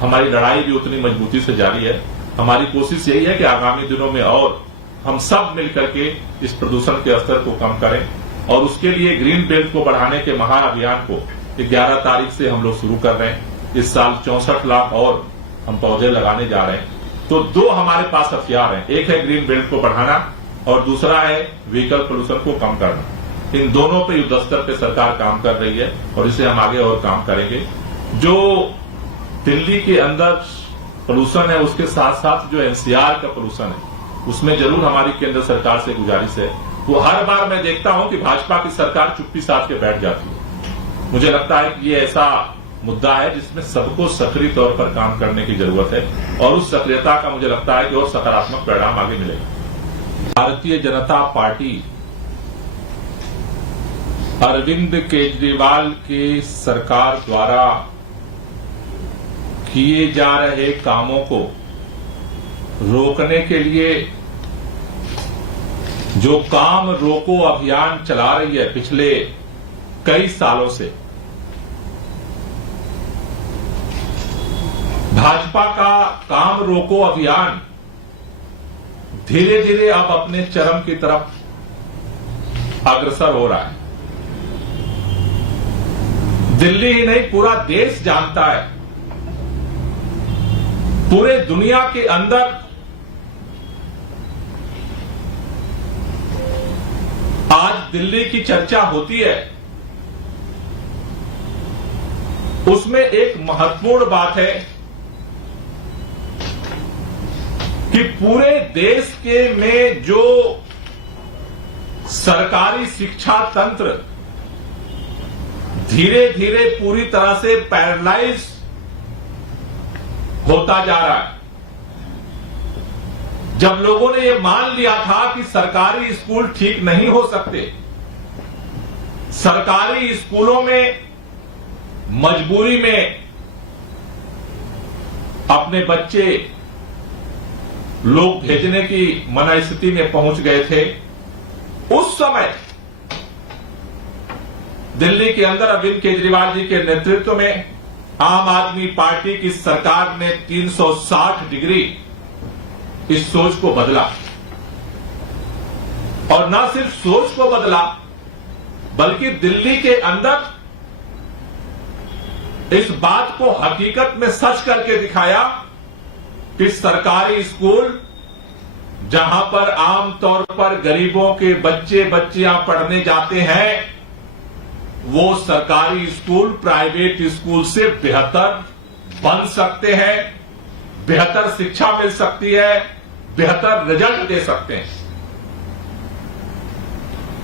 हमारी लड़ाई भी उतनी मजबूती से जारी है। हमारी कोशिश यही है कि आगामी दिनों में और हम सब मिलकर के इस प्रदूषण के स्तर को कम करें और उसके लिए ग्रीन बेल्ट को बढ़ाने के महाअभियान को 11 तारीख से हम लोग शुरू कर रहे हैं। इस साल 64 लाख और हम पौधे लगाने जा रहे हैं। तो 2 हमारे पास हथियार हैं, एक है ग्रीन बेल्ट को बढ़ाना और दूसरा है व्हीकल प्रदूषण को कम करना। इन दोनों पे युद्ध स्तर पे सरकार काम कर रही है और इसे हम आगे और काम करेंगे। जो दिल्ली के अंदर पोल्यूशन है उसके साथ साथ जो एनसीआर का पोल्यूशन है उसमें जरूर हमारी केंद्र सरकार से गुजारिश है। वो हर बार मैं देखता हूं कि भाजपा की सरकार चुप्पी साध के बैठ जाती है। मुझे लगता है कि ये ऐसा मुद्दा है जिसमें सबको सक्रिय तौर पर काम करने की जरूरत है और उस सक्रियता का मुझे लगता है कि और सकारात्मक परिणाम आगे मिलेगा। भारतीय जनता पार्टी अरविंद केजरीवाल के सरकार द्वारा किए जा रहे कामों को रोकने के लिए जो काम रोको अभियान चला रही है पिछले कई सालों से, भाजपा का काम रोको अभियान धीरे धीरे अब अपने चरम की तरफ अग्रसर हो रहा है। दिल्ली ही नहीं पूरा देश जानता है, पूरे दुनिया के अंदर आज दिल्ली की चर्चा होती है। उसमें एक महत्वपूर्ण बात है कि पूरे देश के में जो सरकारी शिक्षा तंत्र धीरे धीरे पूरी तरह से पैरालाइज होता जा रहा है। जब लोगों ने यह मान लिया था कि सरकारी स्कूल ठीक नहीं हो सकते, सरकारी स्कूलों में मजबूरी में अपने बच्चे लोग भेजने की मना स्थिति में पहुंच गए थे, उस समय दिल्ली के अंदर अरविंद केजरीवाल जी के नेतृत्व में आम आदमी पार्टी की सरकार ने 360 डिग्री इस सोच को बदला और न सिर्फ सोच को बदला बल्कि दिल्ली के अंदर इस बात को हकीकत में सच करके दिखाया कि सरकारी स्कूल जहां पर आमतौर पर गरीबों के बच्चे बच्चियां पढ़ने जाते हैं, वो सरकारी स्कूल प्राइवेट स्कूल से बेहतर बन सकते हैं, बेहतर शिक्षा मिल सकती है, बेहतर रिजल्ट दे सकते हैं।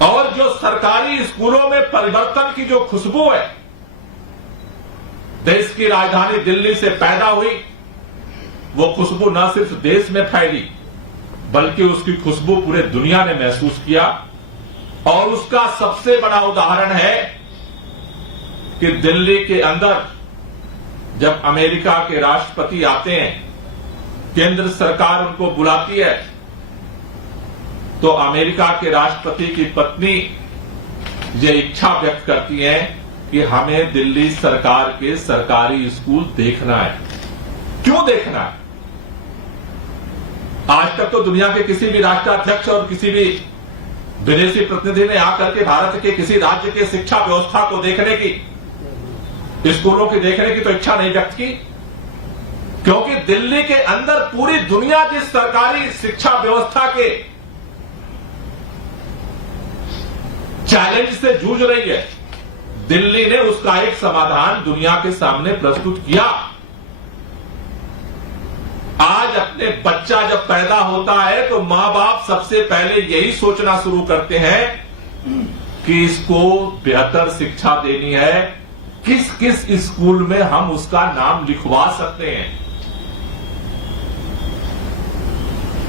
और जो सरकारी स्कूलों में परिवर्तन की जो खुशबू है, देश की राजधानी दिल्ली से पैदा हुई, वो खुशबू न सिर्फ देश में फैली बल्कि उसकी खुशबू पूरे दुनिया ने महसूस किया। और उसका सबसे बड़ा उदाहरण है कि दिल्ली के अंदर जब अमेरिका के राष्ट्रपति आते हैं, केंद्र सरकार उनको बुलाती है, तो अमेरिका के राष्ट्रपति की पत्नी ये इच्छा व्यक्त करती है कि हमें दिल्ली सरकार के सरकारी स्कूल देखना है। क्यों देखना है? आज तक तो दुनिया के किसी भी राष्ट्राध्यक्ष और किसी भी विदेशी प्रतिनिधि ने आकर के भारत के किसी राज्य के शिक्षा व्यवस्था को देखने की, स्कूलों की देखने की तो इच्छा नहीं व्यक्त की, क्योंकि दिल्ली के अंदर पूरी दुनिया जिस सरकारी शिक्षा व्यवस्था के चैलेंज से जूझ रही है, दिल्ली ने उसका एक समाधान दुनिया के सामने प्रस्तुत किया। आज अपने बच्चा जब पैदा होता है तो मां बाप सबसे पहले यही सोचना शुरू करते हैं कि इसको बेहतर शिक्षा देनी है, किस किस स्कूल में हम उसका नाम लिखवा सकते हैं।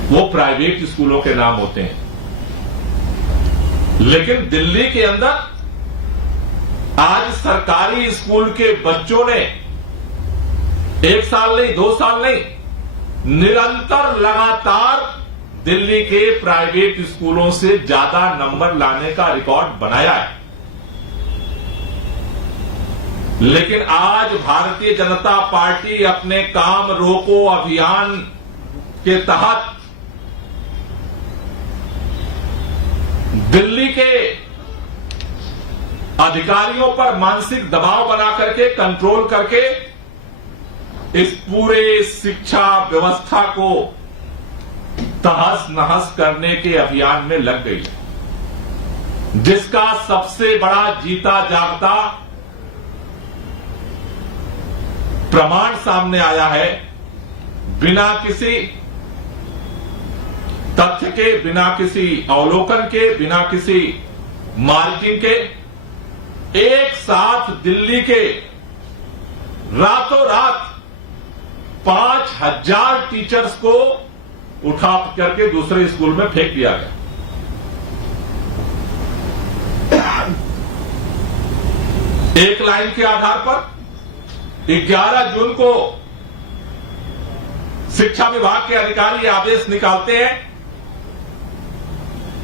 वो प्राइवेट स्कूलों के नाम होते हैं। लेकिन दिल्ली के अंदर आज सरकारी स्कूल के बच्चों ने 1 साल नहीं, 2 साल नहीं, निरंतर लगातार दिल्ली के प्राइवेट स्कूलों से ज्यादा नंबर लाने का रिकॉर्ड बनाया है। लेकिन आज भारतीय जनता पार्टी अपने काम रोको अभियान के तहत दिल्ली के अधिकारियों पर मानसिक दबाव बना करके, कंट्रोल करके इस पूरे शिक्षा व्यवस्था को तहस नहस करने के अभियान में लग गई। जिसका सबसे बड़ा जीता जागता प्रमाण सामने आया है, बिना किसी तथ्य के, बिना किसी अवलोकन के, बिना किसी मार्किंग के, एक साथ दिल्ली के रातों रात 5000 टीचर्स को उठा करके दूसरे स्कूल में फेंक दिया गया। एक लाइन के आधार पर 11 जून को शिक्षा विभाग के अधिकारी आदेश निकालते हैं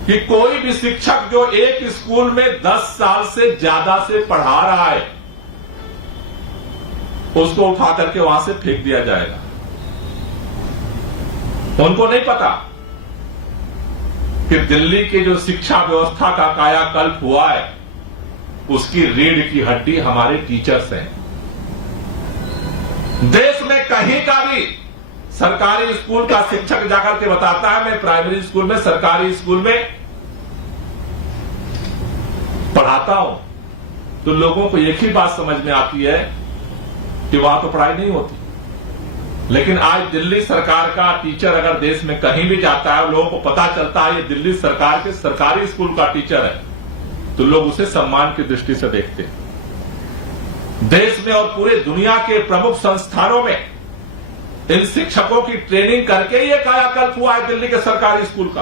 कि कोई भी शिक्षक जो एक स्कूल में 10 साल से ज्यादा से पढ़ा रहा है, उसको उठा करके वहां से फेंक दिया जाएगा। उनको नहीं पता कि दिल्ली की जो शिक्षा व्यवस्था का कायाकल्प हुआ है, उसकी रीढ़ की हड्डी हमारे टीचर्स हैं। देश में कहीं का भी सरकारी स्कूल का शिक्षक जाकर के बताता है, मैं प्राइमरी स्कूल में, सरकारी स्कूल में पढ़ाता हूं, तो लोगों को एक ही बात समझ में आती है कि वहां तो पढ़ाई नहीं होती। लेकिन आज दिल्ली सरकार का टीचर अगर देश में कहीं भी जाता है, लोगों को पता चलता है ये दिल्ली सरकार के सरकारी स्कूल का टीचर है, तो लोग उसे सम्मान की दृष्टि से देखते हैं। देश में और पूरे दुनिया के प्रमुख संस्थानों में इन शिक्षकों की ट्रेनिंग करके ये कायाकल्प हुआ है दिल्ली के सरकारी स्कूल का।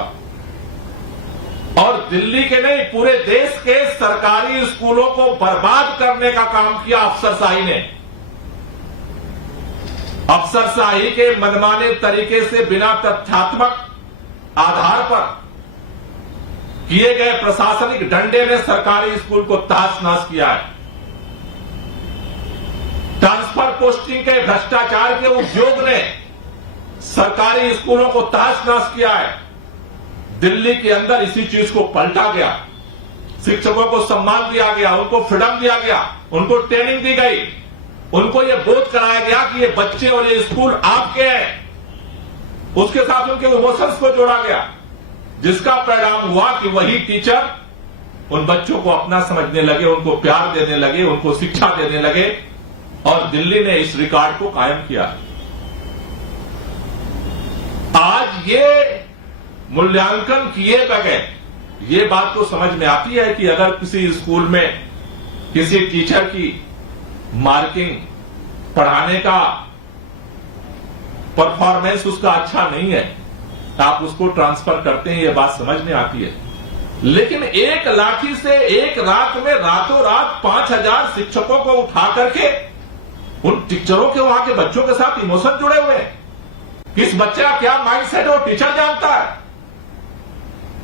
और दिल्ली के नहीं, पूरे देश के सरकारी स्कूलों को बर्बाद करने का काम किया अफसरशाही ने। अफसरशाही के मनमाने तरीके से बिना तथ्यात्मक आधार पर किए गए प्रशासनिक डंडे ने सरकारी स्कूल को तहस नहस किया है। ट्रांसफर पोस्टिंग के भ्रष्टाचार के उद्योग ने सरकारी स्कूलों को तहस नहस किया है। दिल्ली के अंदर इसी चीज को पलटा गया। शिक्षकों को सम्मान दिया गया, उनको फ्रीडम दिया गया, उनको ट्रेनिंग दी गई, उनको यह बोध कराया गया कि ये बच्चे और ये स्कूल आपके हैं। उसके साथ उनके इमोशंस को जोड़ा गया, जिसका परिणाम हुआ कि वही टीचर उन बच्चों को अपना समझने लगे, उनको प्यार देने लगे, उनको शिक्षा देने लगे, और दिल्ली ने इस रिकॉर्ड को कायम किया। आज ये मूल्यांकन किए बगैर ये बात तो समझ में आती है कि अगर किसी स्कूल में किसी टीचर की मार्किंग, पढ़ाने का परफॉर्मेंस उसका अच्छा नहीं है, आप उसको ट्रांसफर करते हैं, ये बात समझ में आती है। लेकिन एक लाठी से एक रात में रातों रात 5000 शिक्षकों को उठा करके उन टीचरों के, वहां के बच्चों के साथ इमोशन जुड़े हुए हैं। किस बच्चे का क्या माइंडसेट है वो टीचर जानता है।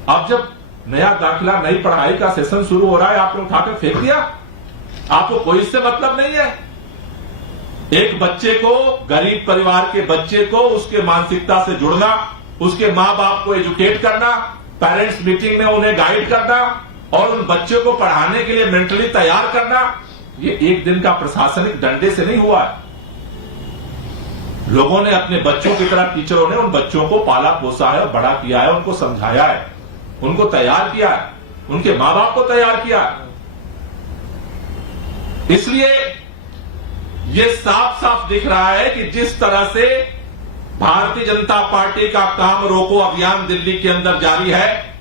अब जब नया दाखिला, नई पढ़ाई का सेशन शुरू हो रहा है, आपने उठाकर फेंक दिया। आपको कोई इससे मतलब नहीं है। एक बच्चे को, गरीब परिवार के बच्चे को, उसके मानसिकता से जुड़ना, उसके मां बाप को एजुकेट करना, पेरेंट्स मीटिंग में उन्हें गाइड करना और उन बच्चे को पढ़ाने के लिए मेंटली तैयार करना, ये एक दिन का प्रशासनिक डंडे से नहीं हुआ है। लोगों ने अपने बच्चों की तरह, टीचरों ने उन बच्चों को पाला पोसा है, बड़ा किया है, उनको समझाया है, उनको तैयार किया है, उनके मां बाप को तैयार किया है। इसलिए यह साफ साफ दिख रहा है कि जिस तरह से भारतीय जनता पार्टी का काम रोको अभियान दिल्ली के अंदर जारी है,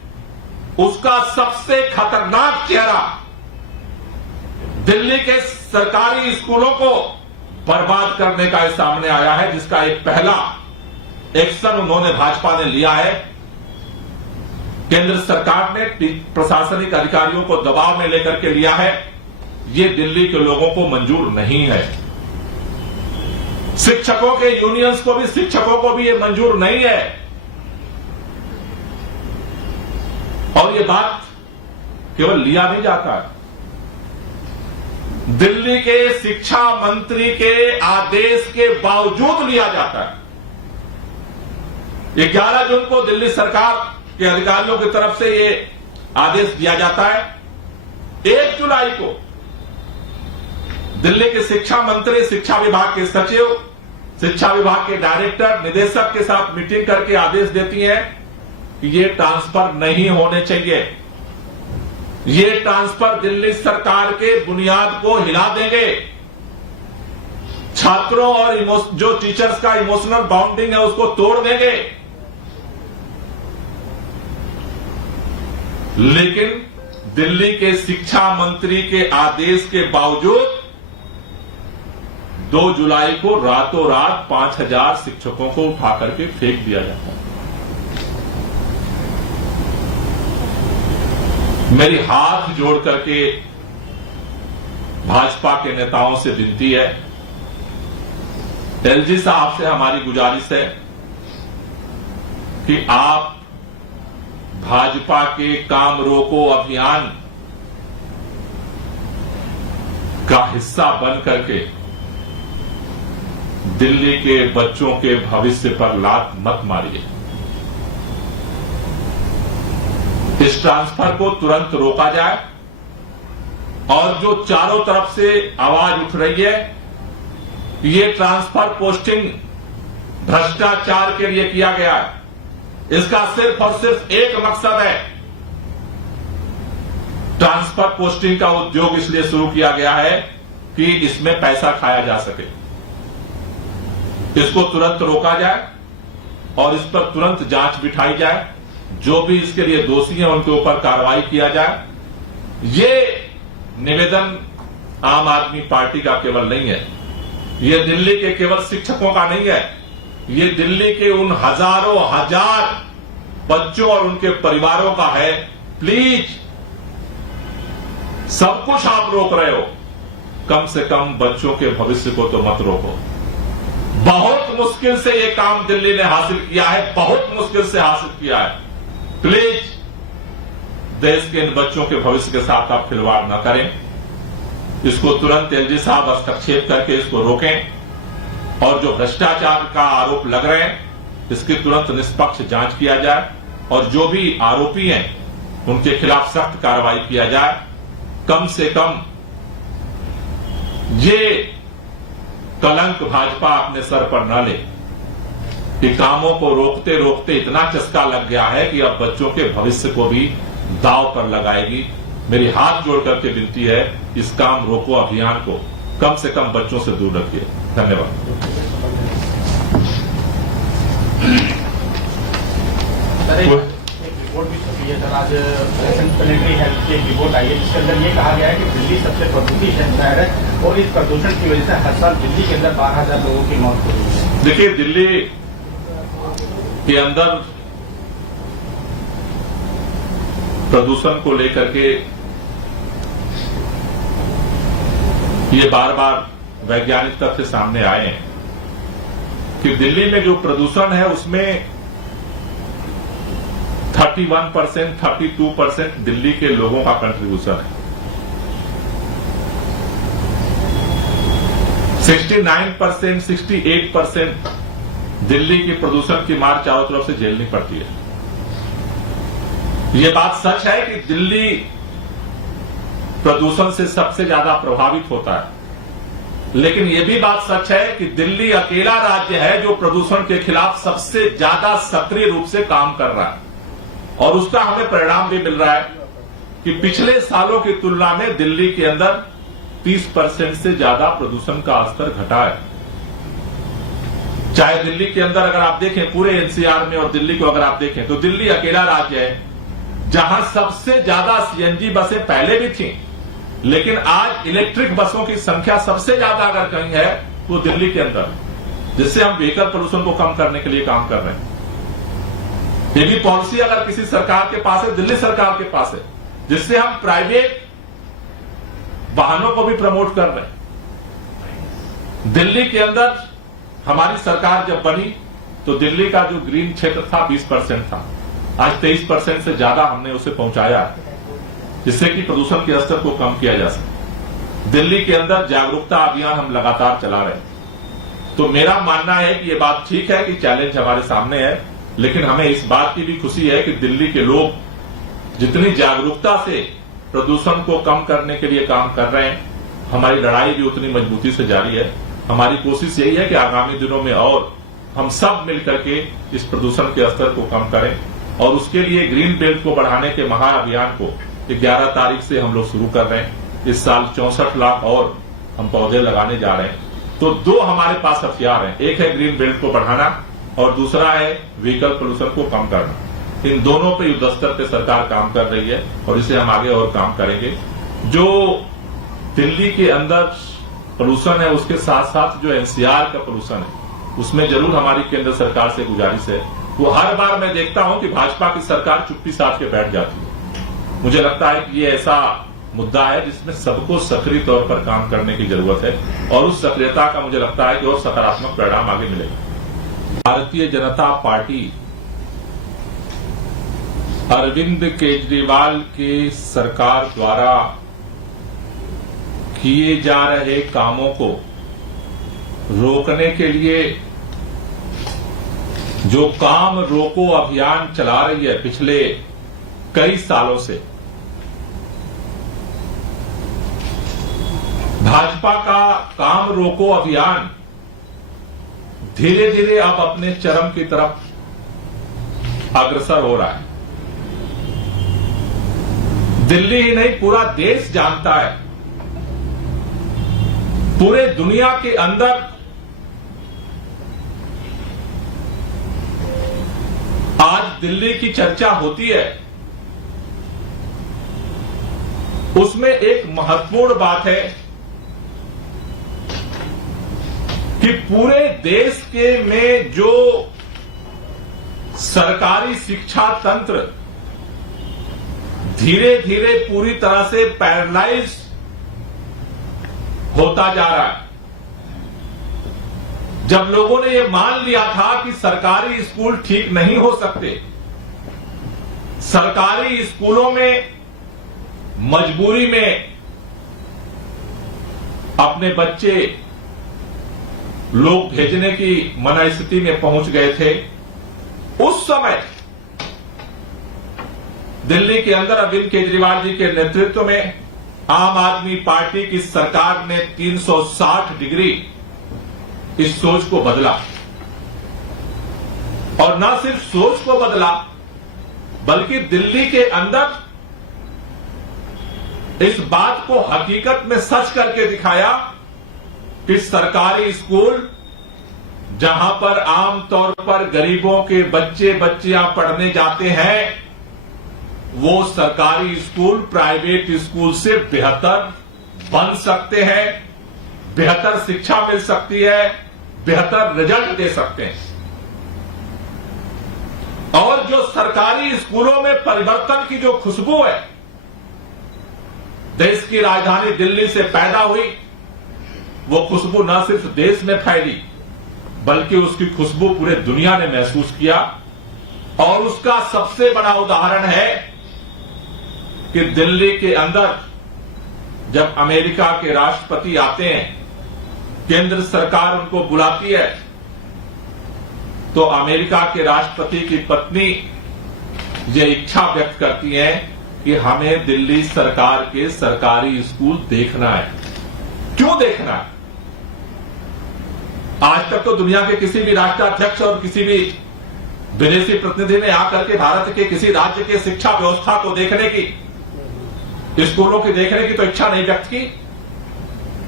उसका सबसे खतरनाक चेहरा दिल्ली के सरकारी स्कूलों को बर्बाद करने का सामने आया है, जिसका एक पहला एक्शन उन्होंने, भाजपा ने लिया है। केंद्र सरकार ने प्रशासनिक अधिकारियों को दबाव में लेकर के लिया है। ये दिल्ली के लोगों को मंजूर नहीं है। शिक्षकों के यूनियंस को भी, शिक्षकों को भी ये मंजूर नहीं है। और ये बात केवल लिया नहीं जाता है, दिल्ली के शिक्षा मंत्री के आदेश के बावजूद लिया जाता है। 11 जून को दिल्ली सरकार के अधिकारियों की तरफ से ये आदेश दिया जाता है। 1 जुलाई को दिल्ली के शिक्षा मंत्री, शिक्षा विभाग के सचिव, शिक्षा विभाग के डायरेक्टर, निदेशक के साथ मीटिंग करके आदेश देती है कि ये ट्रांसफर नहीं होने चाहिए। ये ट्रांसफर दिल्ली सरकार के बुनियाद को हिला देंगे। छात्रों और जो टीचर्स का इमोशनल बाउंडिंग है उसको तोड़ देंगे। लेकिन दिल्ली के शिक्षा मंत्री के आदेश के बावजूद 2 जुलाई को रातों रात 5000 शिक्षकों को उठा करके फेंक दिया जाता है। मेरी हाथ जोड़ करके भाजपा के नेताओं से विनती है, एलजी साहब से हमारी गुजारिश है कि आप भाजपा के काम रोको अभियान का हिस्सा बन करके दिल्ली के बच्चों के भविष्य पर लात मत मारिए। इस ट्रांसफर को तुरंत रोका जाए और जो चारों तरफ से आवाज उठ रही है ये ट्रांसफर पोस्टिंग भ्रष्टाचार के लिए किया गया है, इसका सिर्फ और सिर्फ एक मकसद है। ट्रांसफर पोस्टिंग का उद्योग इसलिए शुरू किया गया है कि इसमें पैसा खाया जा सके। इसको तुरंत रोका जाए और इस पर तुरंत जांच बिठाई जाए। जो भी इसके लिए दोषी हैं उनके ऊपर कार्रवाई किया जाए। ये निवेदन आम आदमी पार्टी का केवल नहीं है, ये दिल्ली के केवल शिक्षकों का नहीं है, ये दिल्ली के उन हजारों हजार बच्चों और उनके परिवारों का है। प्लीज सब कुछ आप रोक रहे हो, कम से कम बच्चों के भविष्य को तो मत रोको। बहुत मुश्किल से ये काम दिल्ली ने हासिल किया है, बहुत मुश्किल से हासिल किया है। प्लीज देश के इन बच्चों के भविष्य के साथ आप खिलवाड़ न करें। इसको तुरंत एलजी साहब हस्तक्षेप करके इसको रोकें और जो भ्रष्टाचार का आरोप लग रहे हैं इसकी तुरंत निष्पक्ष जांच किया जाए और जो भी आरोपी हैं उनके खिलाफ सख्त कार्रवाई किया जाए। कम से कम ये कलंक भाजपा अपने सर पर न ले कि कामों को रोकते रोकते इतना चस्का लग गया है कि अब बच्चों के भविष्य को भी दांव पर लगाएगी। मेरी हाथ जोड़ करके विनती है, इस काम रोको अभियान को कम से कम बच्चों से दूर रखिए। धन्यवाद। सर एक रिपोर्ट भी छपी है सर, आज प्लेनेटरी हेल्थ की एक रिपोर्ट आई है जिसके अंदर ये कहा गया है कि दिल्ली सबसे प्रदूषित शहर है और इस प्रदूषण की वजह से हर साल दिल्ली के अंदर 12,000 लोगों की मौत हो रही है। देखिए, दिल्ली के अंदर प्रदूषण को लेकर के ये बार बार वैज्ञानिक तथ्य सामने आए हैं कि दिल्ली में जो प्रदूषण है उसमें 31%, 32% दिल्ली के लोगों का कंट्रीब्यूशन है। 69%, 68% दिल्ली की प्रदूषण की मार चारों तरफ से झेलनी पड़ती है। ये बात सच है कि दिल्ली प्रदूषण से सबसे ज्यादा प्रभावित होता है, लेकिन यह भी बात सच है कि दिल्ली अकेला राज्य है जो प्रदूषण के खिलाफ सबसे ज्यादा सक्रिय रूप से काम कर रहा है और उसका हमें परिणाम भी मिल रहा है कि पिछले सालों की तुलना में दिल्ली के अंदर 30% से ज्यादा प्रदूषण का स्तर घटा है। चाहे दिल्ली के अंदर अगर आप देखें पूरे एनसीआर में और दिल्ली को अगर आप देखें तो दिल्ली अकेला राज्य है जहां सबसे ज्यादा सीएनजी बसें पहले भी थीं, लेकिन आज इलेक्ट्रिक बसों की संख्या सबसे ज्यादा अगर कहीं है वो दिल्ली के अंदर, जिससे हम व्हीकल प्रदूषण को कम करने के लिए काम कर रहे हैं। ये भी पॉलिसी अगर किसी सरकार के पास है, दिल्ली सरकार के पास है, जिससे हम प्राइवेट वाहनों को भी प्रमोट कर रहे हैं। दिल्ली के अंदर हमारी सरकार जब बनी तो दिल्ली का जो ग्रीन क्षेत्र था 20% था, आज 23% से ज्यादा हमने उसे पहुंचाया है, जिससे कि प्रदूषण के स्तर को कम किया जा सके। दिल्ली के अंदर जागरूकता अभियान हम लगातार चला रहे हैं। तो मेरा मानना है कि ये बात ठीक है कि चैलेंज हमारे सामने है, लेकिन हमें इस बात की भी खुशी है कि दिल्ली के लोग जितनी जागरूकता से प्रदूषण को कम करने के लिए काम कर रहे हैं, हमारी लड़ाई भी उतनी मजबूती से जारी है। हमारी कोशिश यही है कि आगामी दिनों में और हम सब मिलकर के इस प्रदूषण के स्तर को कम करें और उसके लिए ग्रीन बेल्ट को बढ़ाने के महाअभियान को 11 तारीख से हम लोग शुरू कर रहे हैं। इस साल 64 लाख और हम पौधे लगाने जा रहे हैं। तो दो हमारे पास हथियार हैं, एक है ग्रीन बेल्ट को बढ़ाना और दूसरा है व्हीकल पोल्यूशन को कम करना। इन दोनों पे युद्ध स्तर पे सरकार काम कर रही है और इसे हम आगे और काम करेंगे। जो दिल्ली के अंदर पोल्यूशन है उसके साथ साथ जो एनसीआर का पोल्यूशन है उसमें जरूर हमारी केंद्र सरकार से गुजारिश है। वो हर बार मैं देखता हूं कि भाजपा की सरकार चुप्पी साध के बैठ जाती है। मुझे लगता है कि ये ऐसा मुद्दा है जिसमें सबको सक्रिय तौर पर काम करने की जरूरत है और उस सक्रियता का मुझे लगता है कि और सकारात्मक परिणाम आगे मिलेगा। भारतीय जनता पार्टी अरविंद केजरीवाल के सरकार द्वारा किए जा रहे कामों को रोकने के लिए जो काम रोको अभियान चला रही है पिछले कई सालों से, भाजपा का काम रोको अभियान धीरे धीरे अब अपने चरम की तरफ अग्रसर हो रहा है। दिल्ली ही नहीं पूरा देश जानता है, पूरे दुनिया के अंदर आज दिल्ली की चर्चा होती है। उसमें एक महत्वपूर्ण बात है कि पूरे देश के में जो सरकारी शिक्षा तंत्र धीरे धीरे पूरी तरह से पैरालाइज होता जा रहा है। जब लोगों ने यह मान लिया था कि सरकारी स्कूल ठीक नहीं हो सकते, सरकारी स्कूलों में मजबूरी में अपने बच्चे लोग भेजने की मना स्थिति में पहुंच गए थे, उस समय दिल्ली के अंदर अरविंद केजरीवाल जी के नेतृत्व में आम आदमी पार्टी की सरकार ने 360 डिग्री इस सोच को बदला और न सिर्फ सोच को बदला बल्कि दिल्ली के अंदर इस बात को हकीकत में सच करके दिखाया कि सरकारी स्कूल जहां पर आमतौर पर गरीबों के बच्चे बच्चियां पढ़ने जाते हैं, वो सरकारी स्कूल प्राइवेट स्कूल से बेहतर बन सकते हैं, बेहतर शिक्षा मिल सकती है, बेहतर रिजल्ट दे सकते हैं। और जो सरकारी स्कूलों में परिवर्तन की जो खुशबू है, देश की राजधानी दिल्ली से पैदा हुई, वो खुशबू न सिर्फ देश में फैली बल्कि उसकी खुशबू पूरे दुनिया ने महसूस किया। और उसका सबसे बड़ा उदाहरण है कि दिल्ली के अंदर जब अमेरिका के राष्ट्रपति आते हैं, केंद्र सरकार उनको बुलाती है, तो अमेरिका के राष्ट्रपति की पत्नी ये इच्छा व्यक्त करती है कि हमें दिल्ली सरकार के सरकारी स्कूल देखना है। क्यों देखना है? आज तक तो दुनिया के किसी भी राष्ट्राध्यक्ष और किसी भी विदेशी प्रतिनिधि ने आकर के भारत के किसी राज्य के शिक्षा व्यवस्था को देखने की, स्कूलों की देखने की तो इच्छा नहीं व्यक्त की,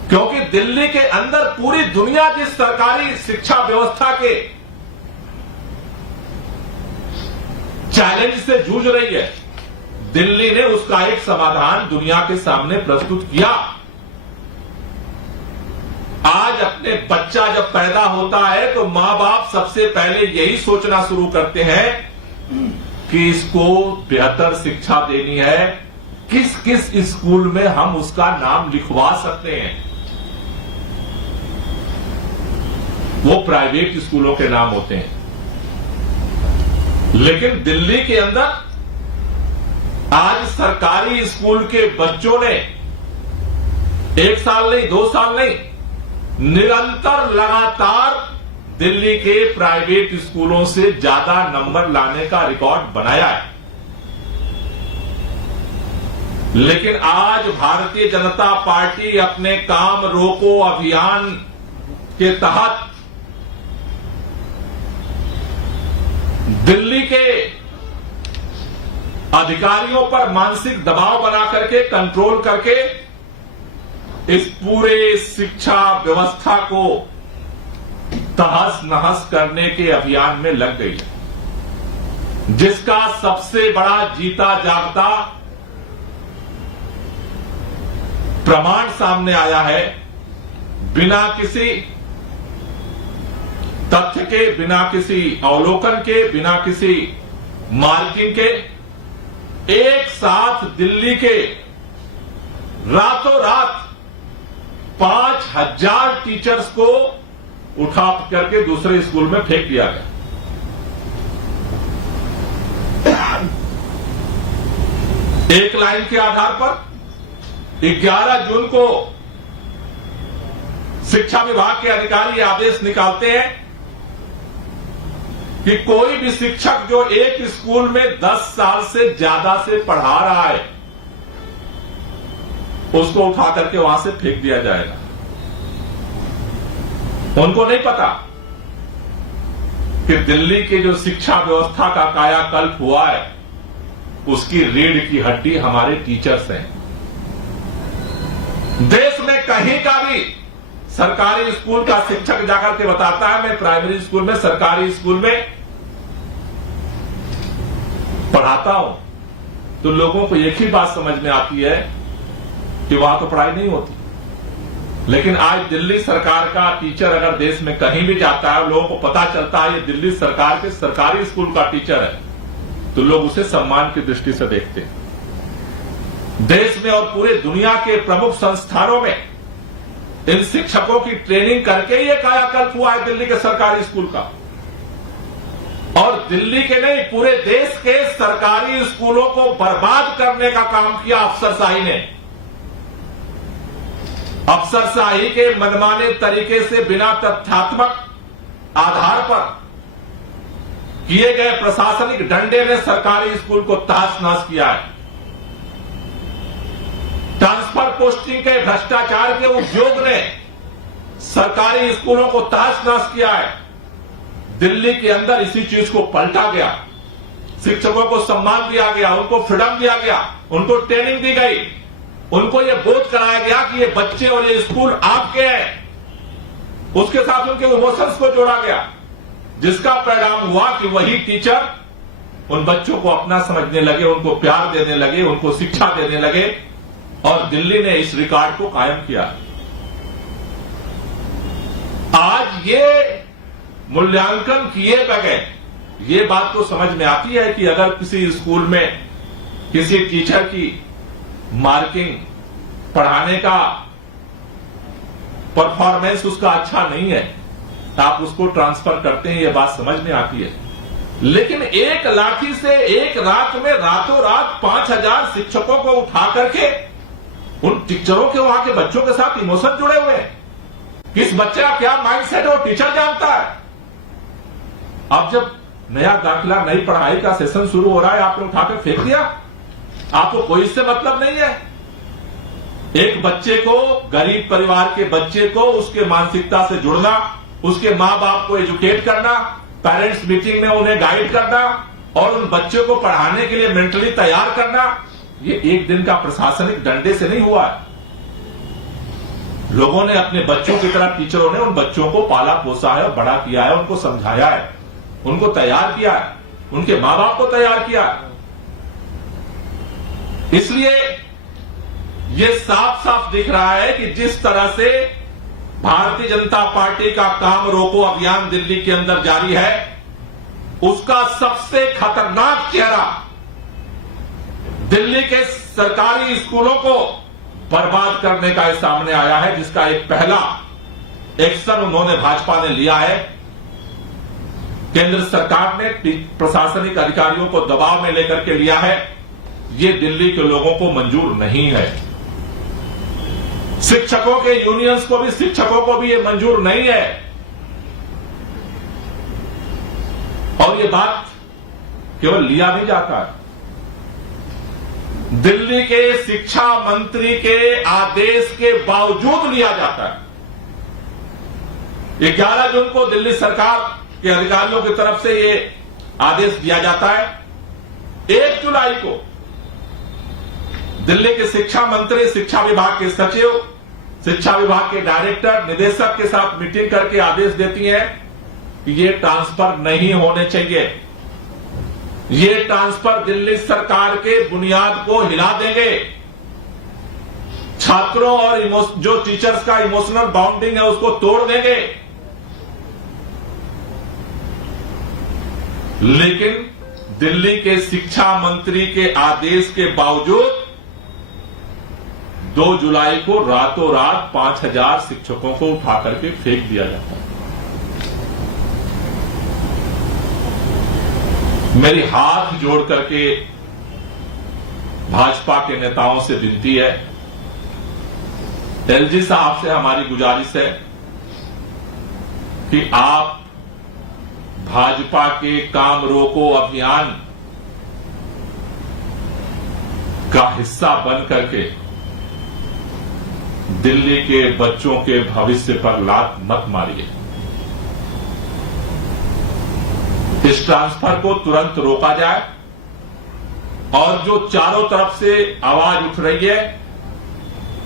क्योंकि दिल्ली के अंदर पूरी दुनिया जिस सरकारी शिक्षा व्यवस्था के चैलेंज से जूझ रही है, दिल्ली ने उसका एक समाधान दुनिया के सामने प्रस्तुत किया। आज अपने बच्चा जब पैदा होता है तो मां बाप सबसे पहले यही सोचना शुरू करते हैं कि इसको बेहतर शिक्षा देनी है, किस किस स्कूल में हम उसका नाम लिखवा सकते हैं। वो प्राइवेट स्कूलों के नाम होते हैं, लेकिन दिल्ली के अंदर आज सरकारी स्कूल के बच्चों ने 1 साल नहीं, 2 साल नहीं, निरंतर लगातार दिल्ली के प्राइवेट स्कूलों से ज्यादा नंबर लाने का रिकॉर्ड बनाया है। लेकिन आज भारतीय जनता पार्टी अपने काम रोको अभियान के तहत दिल्ली के अधिकारियों पर मानसिक दबाव बना करके, कंट्रोल करके इस पूरे शिक्षा व्यवस्था को तहस नहस करने के अभियान में लग गई है, जिसका सबसे बड़ा जीता जागता प्रमाण सामने आया है। बिना किसी तथ्य के, बिना किसी अवलोकन के, बिना किसी मार्किंग के, एक साथ दिल्ली के रातों रात 5000 टीचर्स को उठा करके दूसरे स्कूल में फेंक दिया गया। एक लाइन के आधार पर 11 जून को शिक्षा विभाग के अधिकारी आदेश निकालते हैं कि कोई भी शिक्षक जो एक स्कूल में 10 साल से ज्यादा से पढ़ा रहा है, उसको उठा करके वहां से फेंक दिया जाएगा। उनको नहीं पता कि दिल्ली की जो शिक्षा व्यवस्था का कायाकल्प हुआ है, उसकी रीढ़ की हड्डी हमारे टीचर्स हैं। देश में कहीं का भी सरकारी स्कूल का शिक्षक जाकर के बताता है, मैं प्राइमरी स्कूल में, सरकारी स्कूल में पढ़ाता हूं, तो लोगों को एक ही बात समझ में आती है कि वहां तो पढ़ाई नहीं होती। लेकिन आज दिल्ली सरकार का टीचर अगर देश में कहीं भी जाता है, लोगों को पता चलता है ये दिल्ली सरकार के सरकारी स्कूल का टीचर है, तो लोग उसे सम्मान की दृष्टि से देखते हैं। देश में और पूरे दुनिया के प्रमुख संस्थानों में इन शिक्षकों की ट्रेनिंग करके ये कायाकल्प हुआ है दिल्ली के सरकारी स्कूल का। और दिल्ली के नहीं, पूरे देश के सरकारी स्कूलों को बर्बाद करने का काम किया अफसरशाही ने। अफसरशाही के मनमाने तरीके से, बिना तथ्यात्मक आधार पर किए गए प्रशासनिक डंडे ने सरकारी स्कूल को तहस नहस किया है। ट्रांसफर पोस्टिंग के भ्रष्टाचार के उद्योग ने सरकारी स्कूलों को तहस नहस किया है। दिल्ली के अंदर इसी चीज को पलटा गया। शिक्षकों को सम्मान दिया गया, उनको फ्रीडम दिया गया, उनको ट्रेनिंग दी गई, उनको यह बोध कराया गया कि ये बच्चे और ये स्कूल आपके हैं। उसके साथ उनके इमोशंस को जोड़ा गया, जिसका परिणाम हुआ कि वही टीचर उन बच्चों को अपना समझने लगे, उनको प्यार देने लगे, उनको शिक्षा देने लगे, और दिल्ली ने इस रिकॉर्ड को कायम किया। आज ये मूल्यांकन किए बगैर ये बात तो समझ में आती है कि अगर किसी स्कूल में किसी टीचर की मार्किंग, पढ़ाने का परफॉर्मेंस उसका अच्छा नहीं है, आप उसको ट्रांसफर करते हैं, ये बात समझ में आती है। लेकिन एक लाठी से एक रात में रातों रात 5000 शिक्षकों को उठा करके उन टीचरों के, वहां के बच्चों के साथ इमोशन जुड़े हुए हैं। किस बच्चे का क्या माइंडसेट है वो टीचर जानता है। अब जब नया दाखिला, नई पढ़ाई का सेशन शुरू हो रहा है, आपने उठाकर फेंक दिया, आपको कोई इससे मतलब नहीं है। एक बच्चे को, गरीब परिवार के बच्चे को, उसके मानसिकता से जुड़ना, उसके मां बाप को एजुकेट करना, पेरेंट्स मीटिंग में उन्हें गाइड करना और उन बच्चों को पढ़ाने के लिए मेंटली तैयार करना, ये एक दिन का प्रशासनिक डंडे से नहीं हुआ है। लोगों ने अपने बच्चों की तरह, टीचरों ने उन बच्चों को पाला पोसा है, बड़ा किया है, उनको समझाया है, उनको तैयार किया है, उनके मां बाप को तैयार किया है। इसलिए यह साफ साफ दिख रहा है कि जिस तरह से भारतीय जनता पार्टी का काम रोको अभियान दिल्ली के अंदर जारी है, उसका सबसे खतरनाक चेहरा दिल्ली के सरकारी स्कूलों को बर्बाद करने का सामने आया है, जिसका एक पहला एक्शन उन्होंने, भाजपा ने लिया है। केंद्र सरकार ने प्रशासनिक अधिकारियों को दबाव में लेकर के लिया है। ये दिल्ली के लोगों को मंजूर नहीं है। शिक्षकों के यूनियंस को भी, शिक्षकों को भी ये मंजूर नहीं है। और ये बात केवल लिया नहीं जाता है, दिल्ली के शिक्षा मंत्री के आदेश के बावजूद लिया जाता है। 11 जून को दिल्ली सरकार के अधिकारियों की तरफ से ये आदेश दिया जाता है 1 जुलाई को दिल्ली के शिक्षा मंत्री, शिक्षा विभाग के सचिव, शिक्षा विभाग के डायरेक्टर, निदेशक के साथ मीटिंग करके आदेश देती हैं कि ये ट्रांसफर नहीं होने चाहिए। ये ट्रांसफर दिल्ली सरकार के बुनियाद को हिला देंगे। छात्रों और जो टीचर्स का इमोशनल बॉन्डिंग है उसको तोड़ देंगे। लेकिन दिल्ली के शिक्षा मंत्री के आदेश के बावजूद 2 जुलाई को रातों रात 5000 शिक्षकों को उठा करके फेंक दिया जाता है। मेरी हाथ जोड़ करके भाजपा के नेताओं से विनती है, एलजी साहब से हमारी गुजारिश है कि आप भाजपा के काम रोको अभियान का हिस्सा बन करके दिल्ली के बच्चों के भविष्य पर लात मत मारिए। इस ट्रांसफर को तुरंत रोका जाए और जो चारों तरफ से आवाज उठ रही है,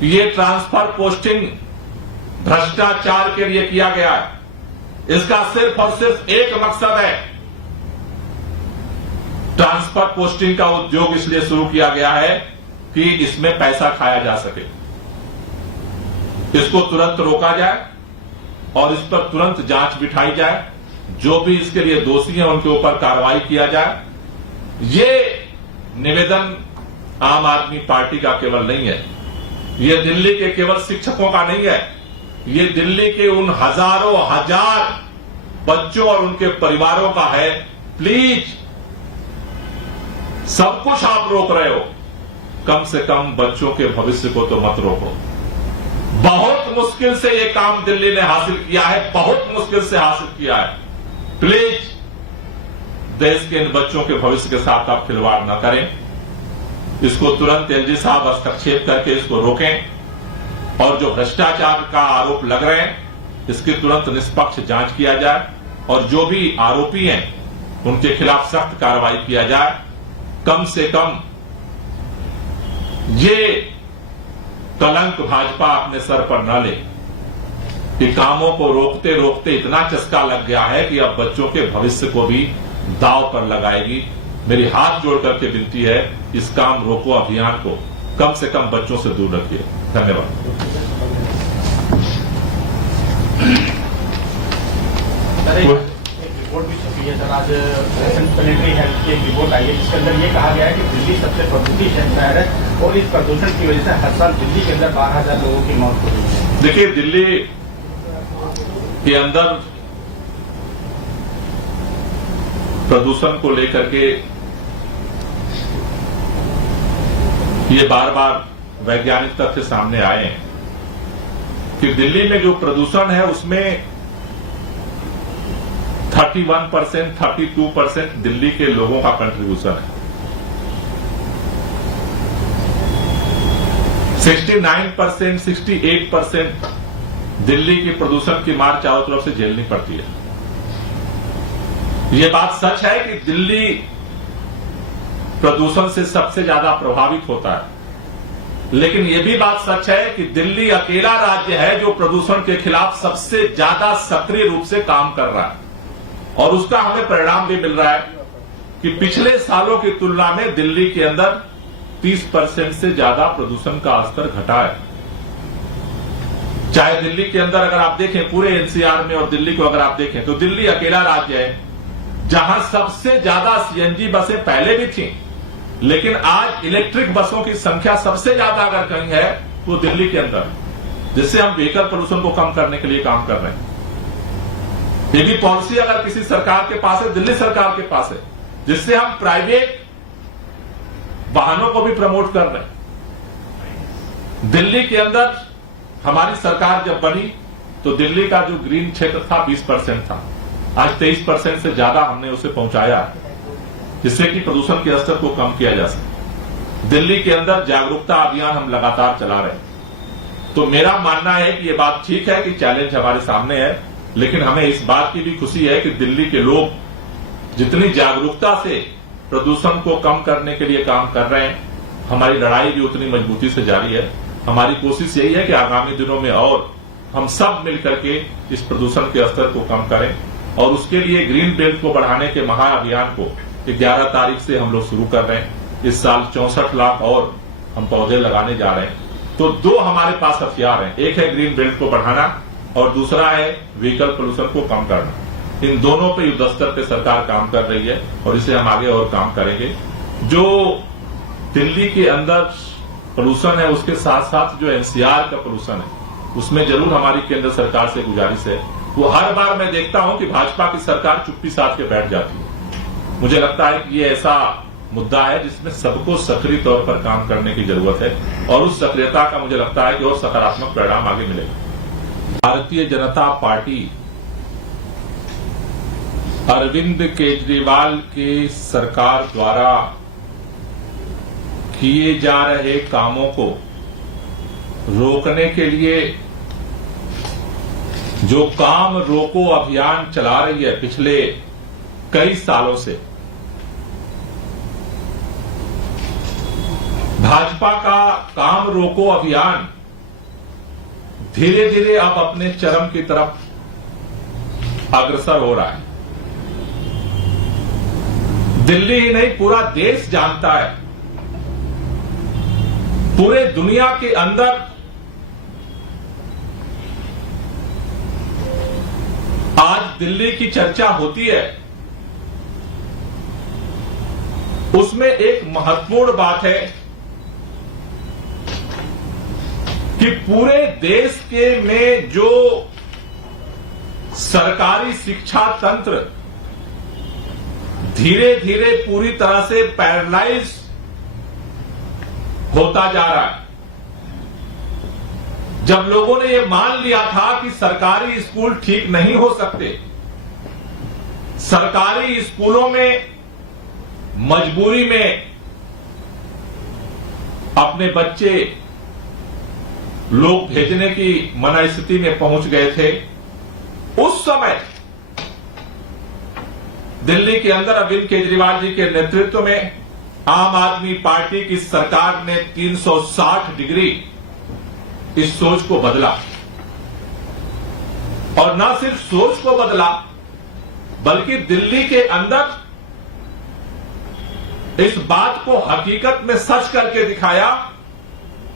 ये ट्रांसफर पोस्टिंग भ्रष्टाचार के लिए किया गया है, इसका सिर्फ और सिर्फ एक मकसद है। ट्रांसफर पोस्टिंग का उद्योग इसलिए शुरू किया गया है कि इसमें पैसा खाया जा सके। इसको तुरंत रोका जाए और इस पर तुरंत जांच बिठाई जाए। जो भी इसके लिए दोषी हैं उनके ऊपर कार्रवाई किया जाए। ये निवेदन आम आदमी पार्टी का केवल नहीं है, ये दिल्ली के केवल शिक्षकों का नहीं है, ये दिल्ली के उन हजारों हजार बच्चों और उनके परिवारों का है। प्लीज, सब कुछ आप रोक रहे हो, कम से कम बच्चों के भविष्य को तो मत रोको। बहुत मुश्किल से ये काम दिल्ली ने हासिल किया है, बहुत मुश्किल से हासिल किया है। प्लीज, देश के इन बच्चों के भविष्य के साथ आप खिलवाड़ न करें। इसको तुरंत एलजी साहब हस्तक्षेप करके इसको रोकें और जो भ्रष्टाचार का आरोप लग रहे हैं इसकी तुरंत निष्पक्ष जांच किया जाए और जो भी आरोपी हैं उनके खिलाफ सख्त कार्रवाई किया जाए। कम से कम ये कलंक भाजपा अपने सर पर न ले कि कामों को रोकते रोकते इतना चस्का लग गया है कि अब बच्चों के भविष्य को भी दांव पर लगाएगी। मेरी हाथ जोड़ करके विनती है, इस काम रोको अभियान को कम से कम बच्चों से दूर रखिए। धन्यवाद। सर, एक रिपोर्ट भी छपी है सर, आज प्लेनेटरी हेल्थ की एक रिपोर्ट आई है जिसके अंदर ये कहा गया है कि दिल्ली सबसे प्रदूषित शहर है और इस प्रदूषण की वजह से हर साल दिल्ली के अंदर 12,000 लोगों की मौत हो रही है। देखिए, दिल्ली के अंदर प्रदूषण को लेकर के ये बार बार वैज्ञानिक तथ्य सामने आए हैं कि दिल्ली में जो प्रदूषण है उसमें 31%, 32% दिल्ली के लोगों का कंट्रीब्यूशन है। 69%, 68% दिल्ली की प्रदूषण की मार चारों तरफ से झेलनी पड़ती है। यह बात सच है कि दिल्ली प्रदूषण से सबसे ज्यादा प्रभावित होता है, लेकिन यह भी बात सच है कि दिल्ली अकेला राज्य है जो प्रदूषण के खिलाफ सबसे ज्यादा सक्रिय रूप से काम कर रहा है और उसका हमें परिणाम भी मिल रहा है कि पिछले सालों की तुलना में दिल्ली के अंदर 30% से ज्यादा प्रदूषण का स्तर घटा है। चाहे दिल्ली के अंदर अगर आप देखें, पूरे एनसीआर में और दिल्ली को अगर आप देखें तो दिल्ली अकेला राज्य है जहां सबसे ज्यादा सीएनजी बसें पहले भी थी, लेकिन आज इलेक्ट्रिक बसों की संख्या सबसे ज्यादा अगर कहीं है तो दिल्ली के अंदर, जिससे हम व्हीकल प्रदूषण को कम करने के लिए काम कर रहे हैं। ये भी पॉलिसी अगर किसी सरकार के पास है, दिल्ली सरकार के पास है, जिससे हम प्राइवेट वाहनों को भी प्रमोट कर रहे हैं। दिल्ली के अंदर हमारी सरकार जब बनी तो दिल्ली का जो ग्रीन क्षेत्र था 20% था, आज 23% से ज्यादा हमने उसे पहुंचाया, जिससे कि प्रदूषण के स्तर को कम किया जा सके। दिल्ली के अंदर जागरूकता अभियान हम लगातार चला रहे हैं। तो मेरा मानना है कि ये बात ठीक है कि चैलेंज हमारे सामने है, लेकिन हमें इस बात की भी खुशी है कि दिल्ली के लोग जितनी जागरूकता से प्रदूषण को कम करने के लिए काम कर रहे हैं। हमारी लड़ाई भी उतनी मजबूती से जारी है। हमारी कोशिश यही है कि आगामी दिनों में और हम सब मिलकर के इस प्रदूषण के स्तर को कम करें और उसके लिए ग्रीन बेल्ट को बढ़ाने के महाअभियान को 11 तारीख से हम लोग शुरू कर रहे हैं। इस साल 64 लाख और हम पौधे लगाने जा रहे हैं। तो दो हमारे पास हथियार हैं, एक है ग्रीन बेल्ट को बढ़ाना और दूसरा है व्हीकल पोल्यूशन को कम करना। इन दोनों पे युद्ध स्तर पे सरकार काम कर रही है और इसे हम आगे और काम करेंगे। जो दिल्ली के अंदर पोल्यूशन है उसके साथ साथ जो एनसीआर का पोल्यूशन है उसमें जरूर हमारी केंद्र सरकार से गुजारिश है। वो हर बार मैं देखता हूं कि भाजपा की सरकार चुप्पी साध के बैठ जाती है। मुझे लगता है कि ये ऐसा मुद्दा है जिसमें सबको सक्रिय तौर पर काम करने की जरूरत है और उस सक्रियता का मुझे लगता है कि और सकारात्मक परिणाम आगे मिलेगा। भारतीय जनता पार्टी अरविंद केजरीवाल की सरकार द्वारा किए जा रहे कामों को रोकने के लिए जो काम रोको अभियान चला रही है पिछले कई सालों से, भाजपा का काम रोको अभियान धीरे धीरे अब अपने चरम की तरफ अग्रसर हो रहा है। दिल्ली ही नहीं पूरा देश जानता है, पूरे दुनिया के अंदर आज दिल्ली की चर्चा होती है। उसमें एक महत्वपूर्ण बात है कि पूरे देश के में जो सरकारी शिक्षा तंत्र धीरे धीरे पूरी तरह से पैरालाइज होता जा रहा है। जब लोगों ने यह मान लिया था कि सरकारी स्कूल ठीक नहीं हो सकते, सरकारी स्कूलों में मजबूरी में अपने बच्चे लोग भेजने की मना स्थिति में पहुंच गए थे, उस समय दिल्ली के अंदर अरविंद केजरीवाल जी के नेतृत्व में आम आदमी पार्टी की सरकार ने 360 डिग्री इस सोच को बदला और न सिर्फ सोच को बदला बल्कि दिल्ली के अंदर इस बात को हकीकत में सच करके दिखाया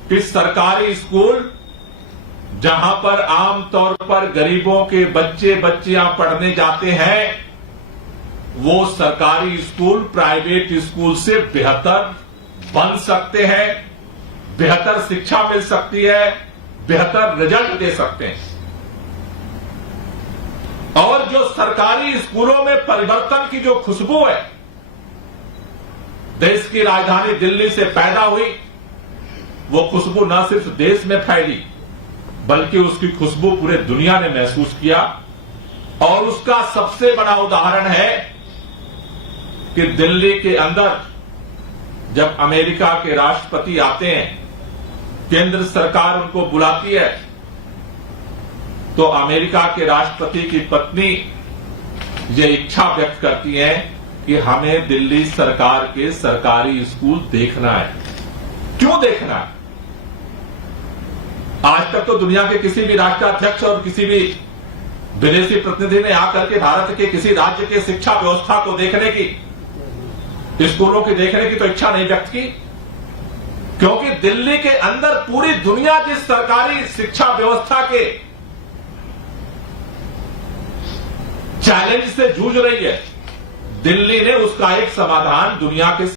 कि सरकारी स्कूल जहां पर आमतौर पर गरीबों के बच्चे बच्चियां पढ़ने जाते हैं, वो सरकारी स्कूल प्राइवेट स्कूल से बेहतर बन सकते हैं, बेहतर शिक्षा मिल सकती है, बेहतर रिजल्ट दे सकते हैं। और जो सरकारी स्कूलों में परिवर्तन की जो खुशबू है देश की राजधानी दिल्ली से पैदा हुई, वो खुशबू न सिर्फ देश में फैली बल्कि उसकी खुशबू पूरे दुनिया ने महसूस किया। और उसका सबसे बड़ा उदाहरण है कि दिल्ली के अंदर जब अमेरिका के राष्ट्रपति आते हैं, केंद्र सरकार उनको बुलाती है, तो अमेरिका के राष्ट्रपति की पत्नी ये इच्छा व्यक्त करती है कि हमें दिल्ली सरकार के सरकारी स्कूल देखना है। क्यों देखना है? आज तक तो दुनिया के किसी भी राष्ट्राध्यक्ष और किसी भी विदेशी प्रतिनिधि ने आकर के भारत के किसी राज्य के शिक्षा व्यवस्था को देखने की, स्कूलों की देखने की तो इच्छा नहीं व्यक्त की, क्योंकि दिल्ली के अंदर पूरी दुनिया जिस सरकारी शिक्षा व्यवस्था के चैलेंज से जूझ रही है, दिल्ली ने उसका एक समाधान दुनिया के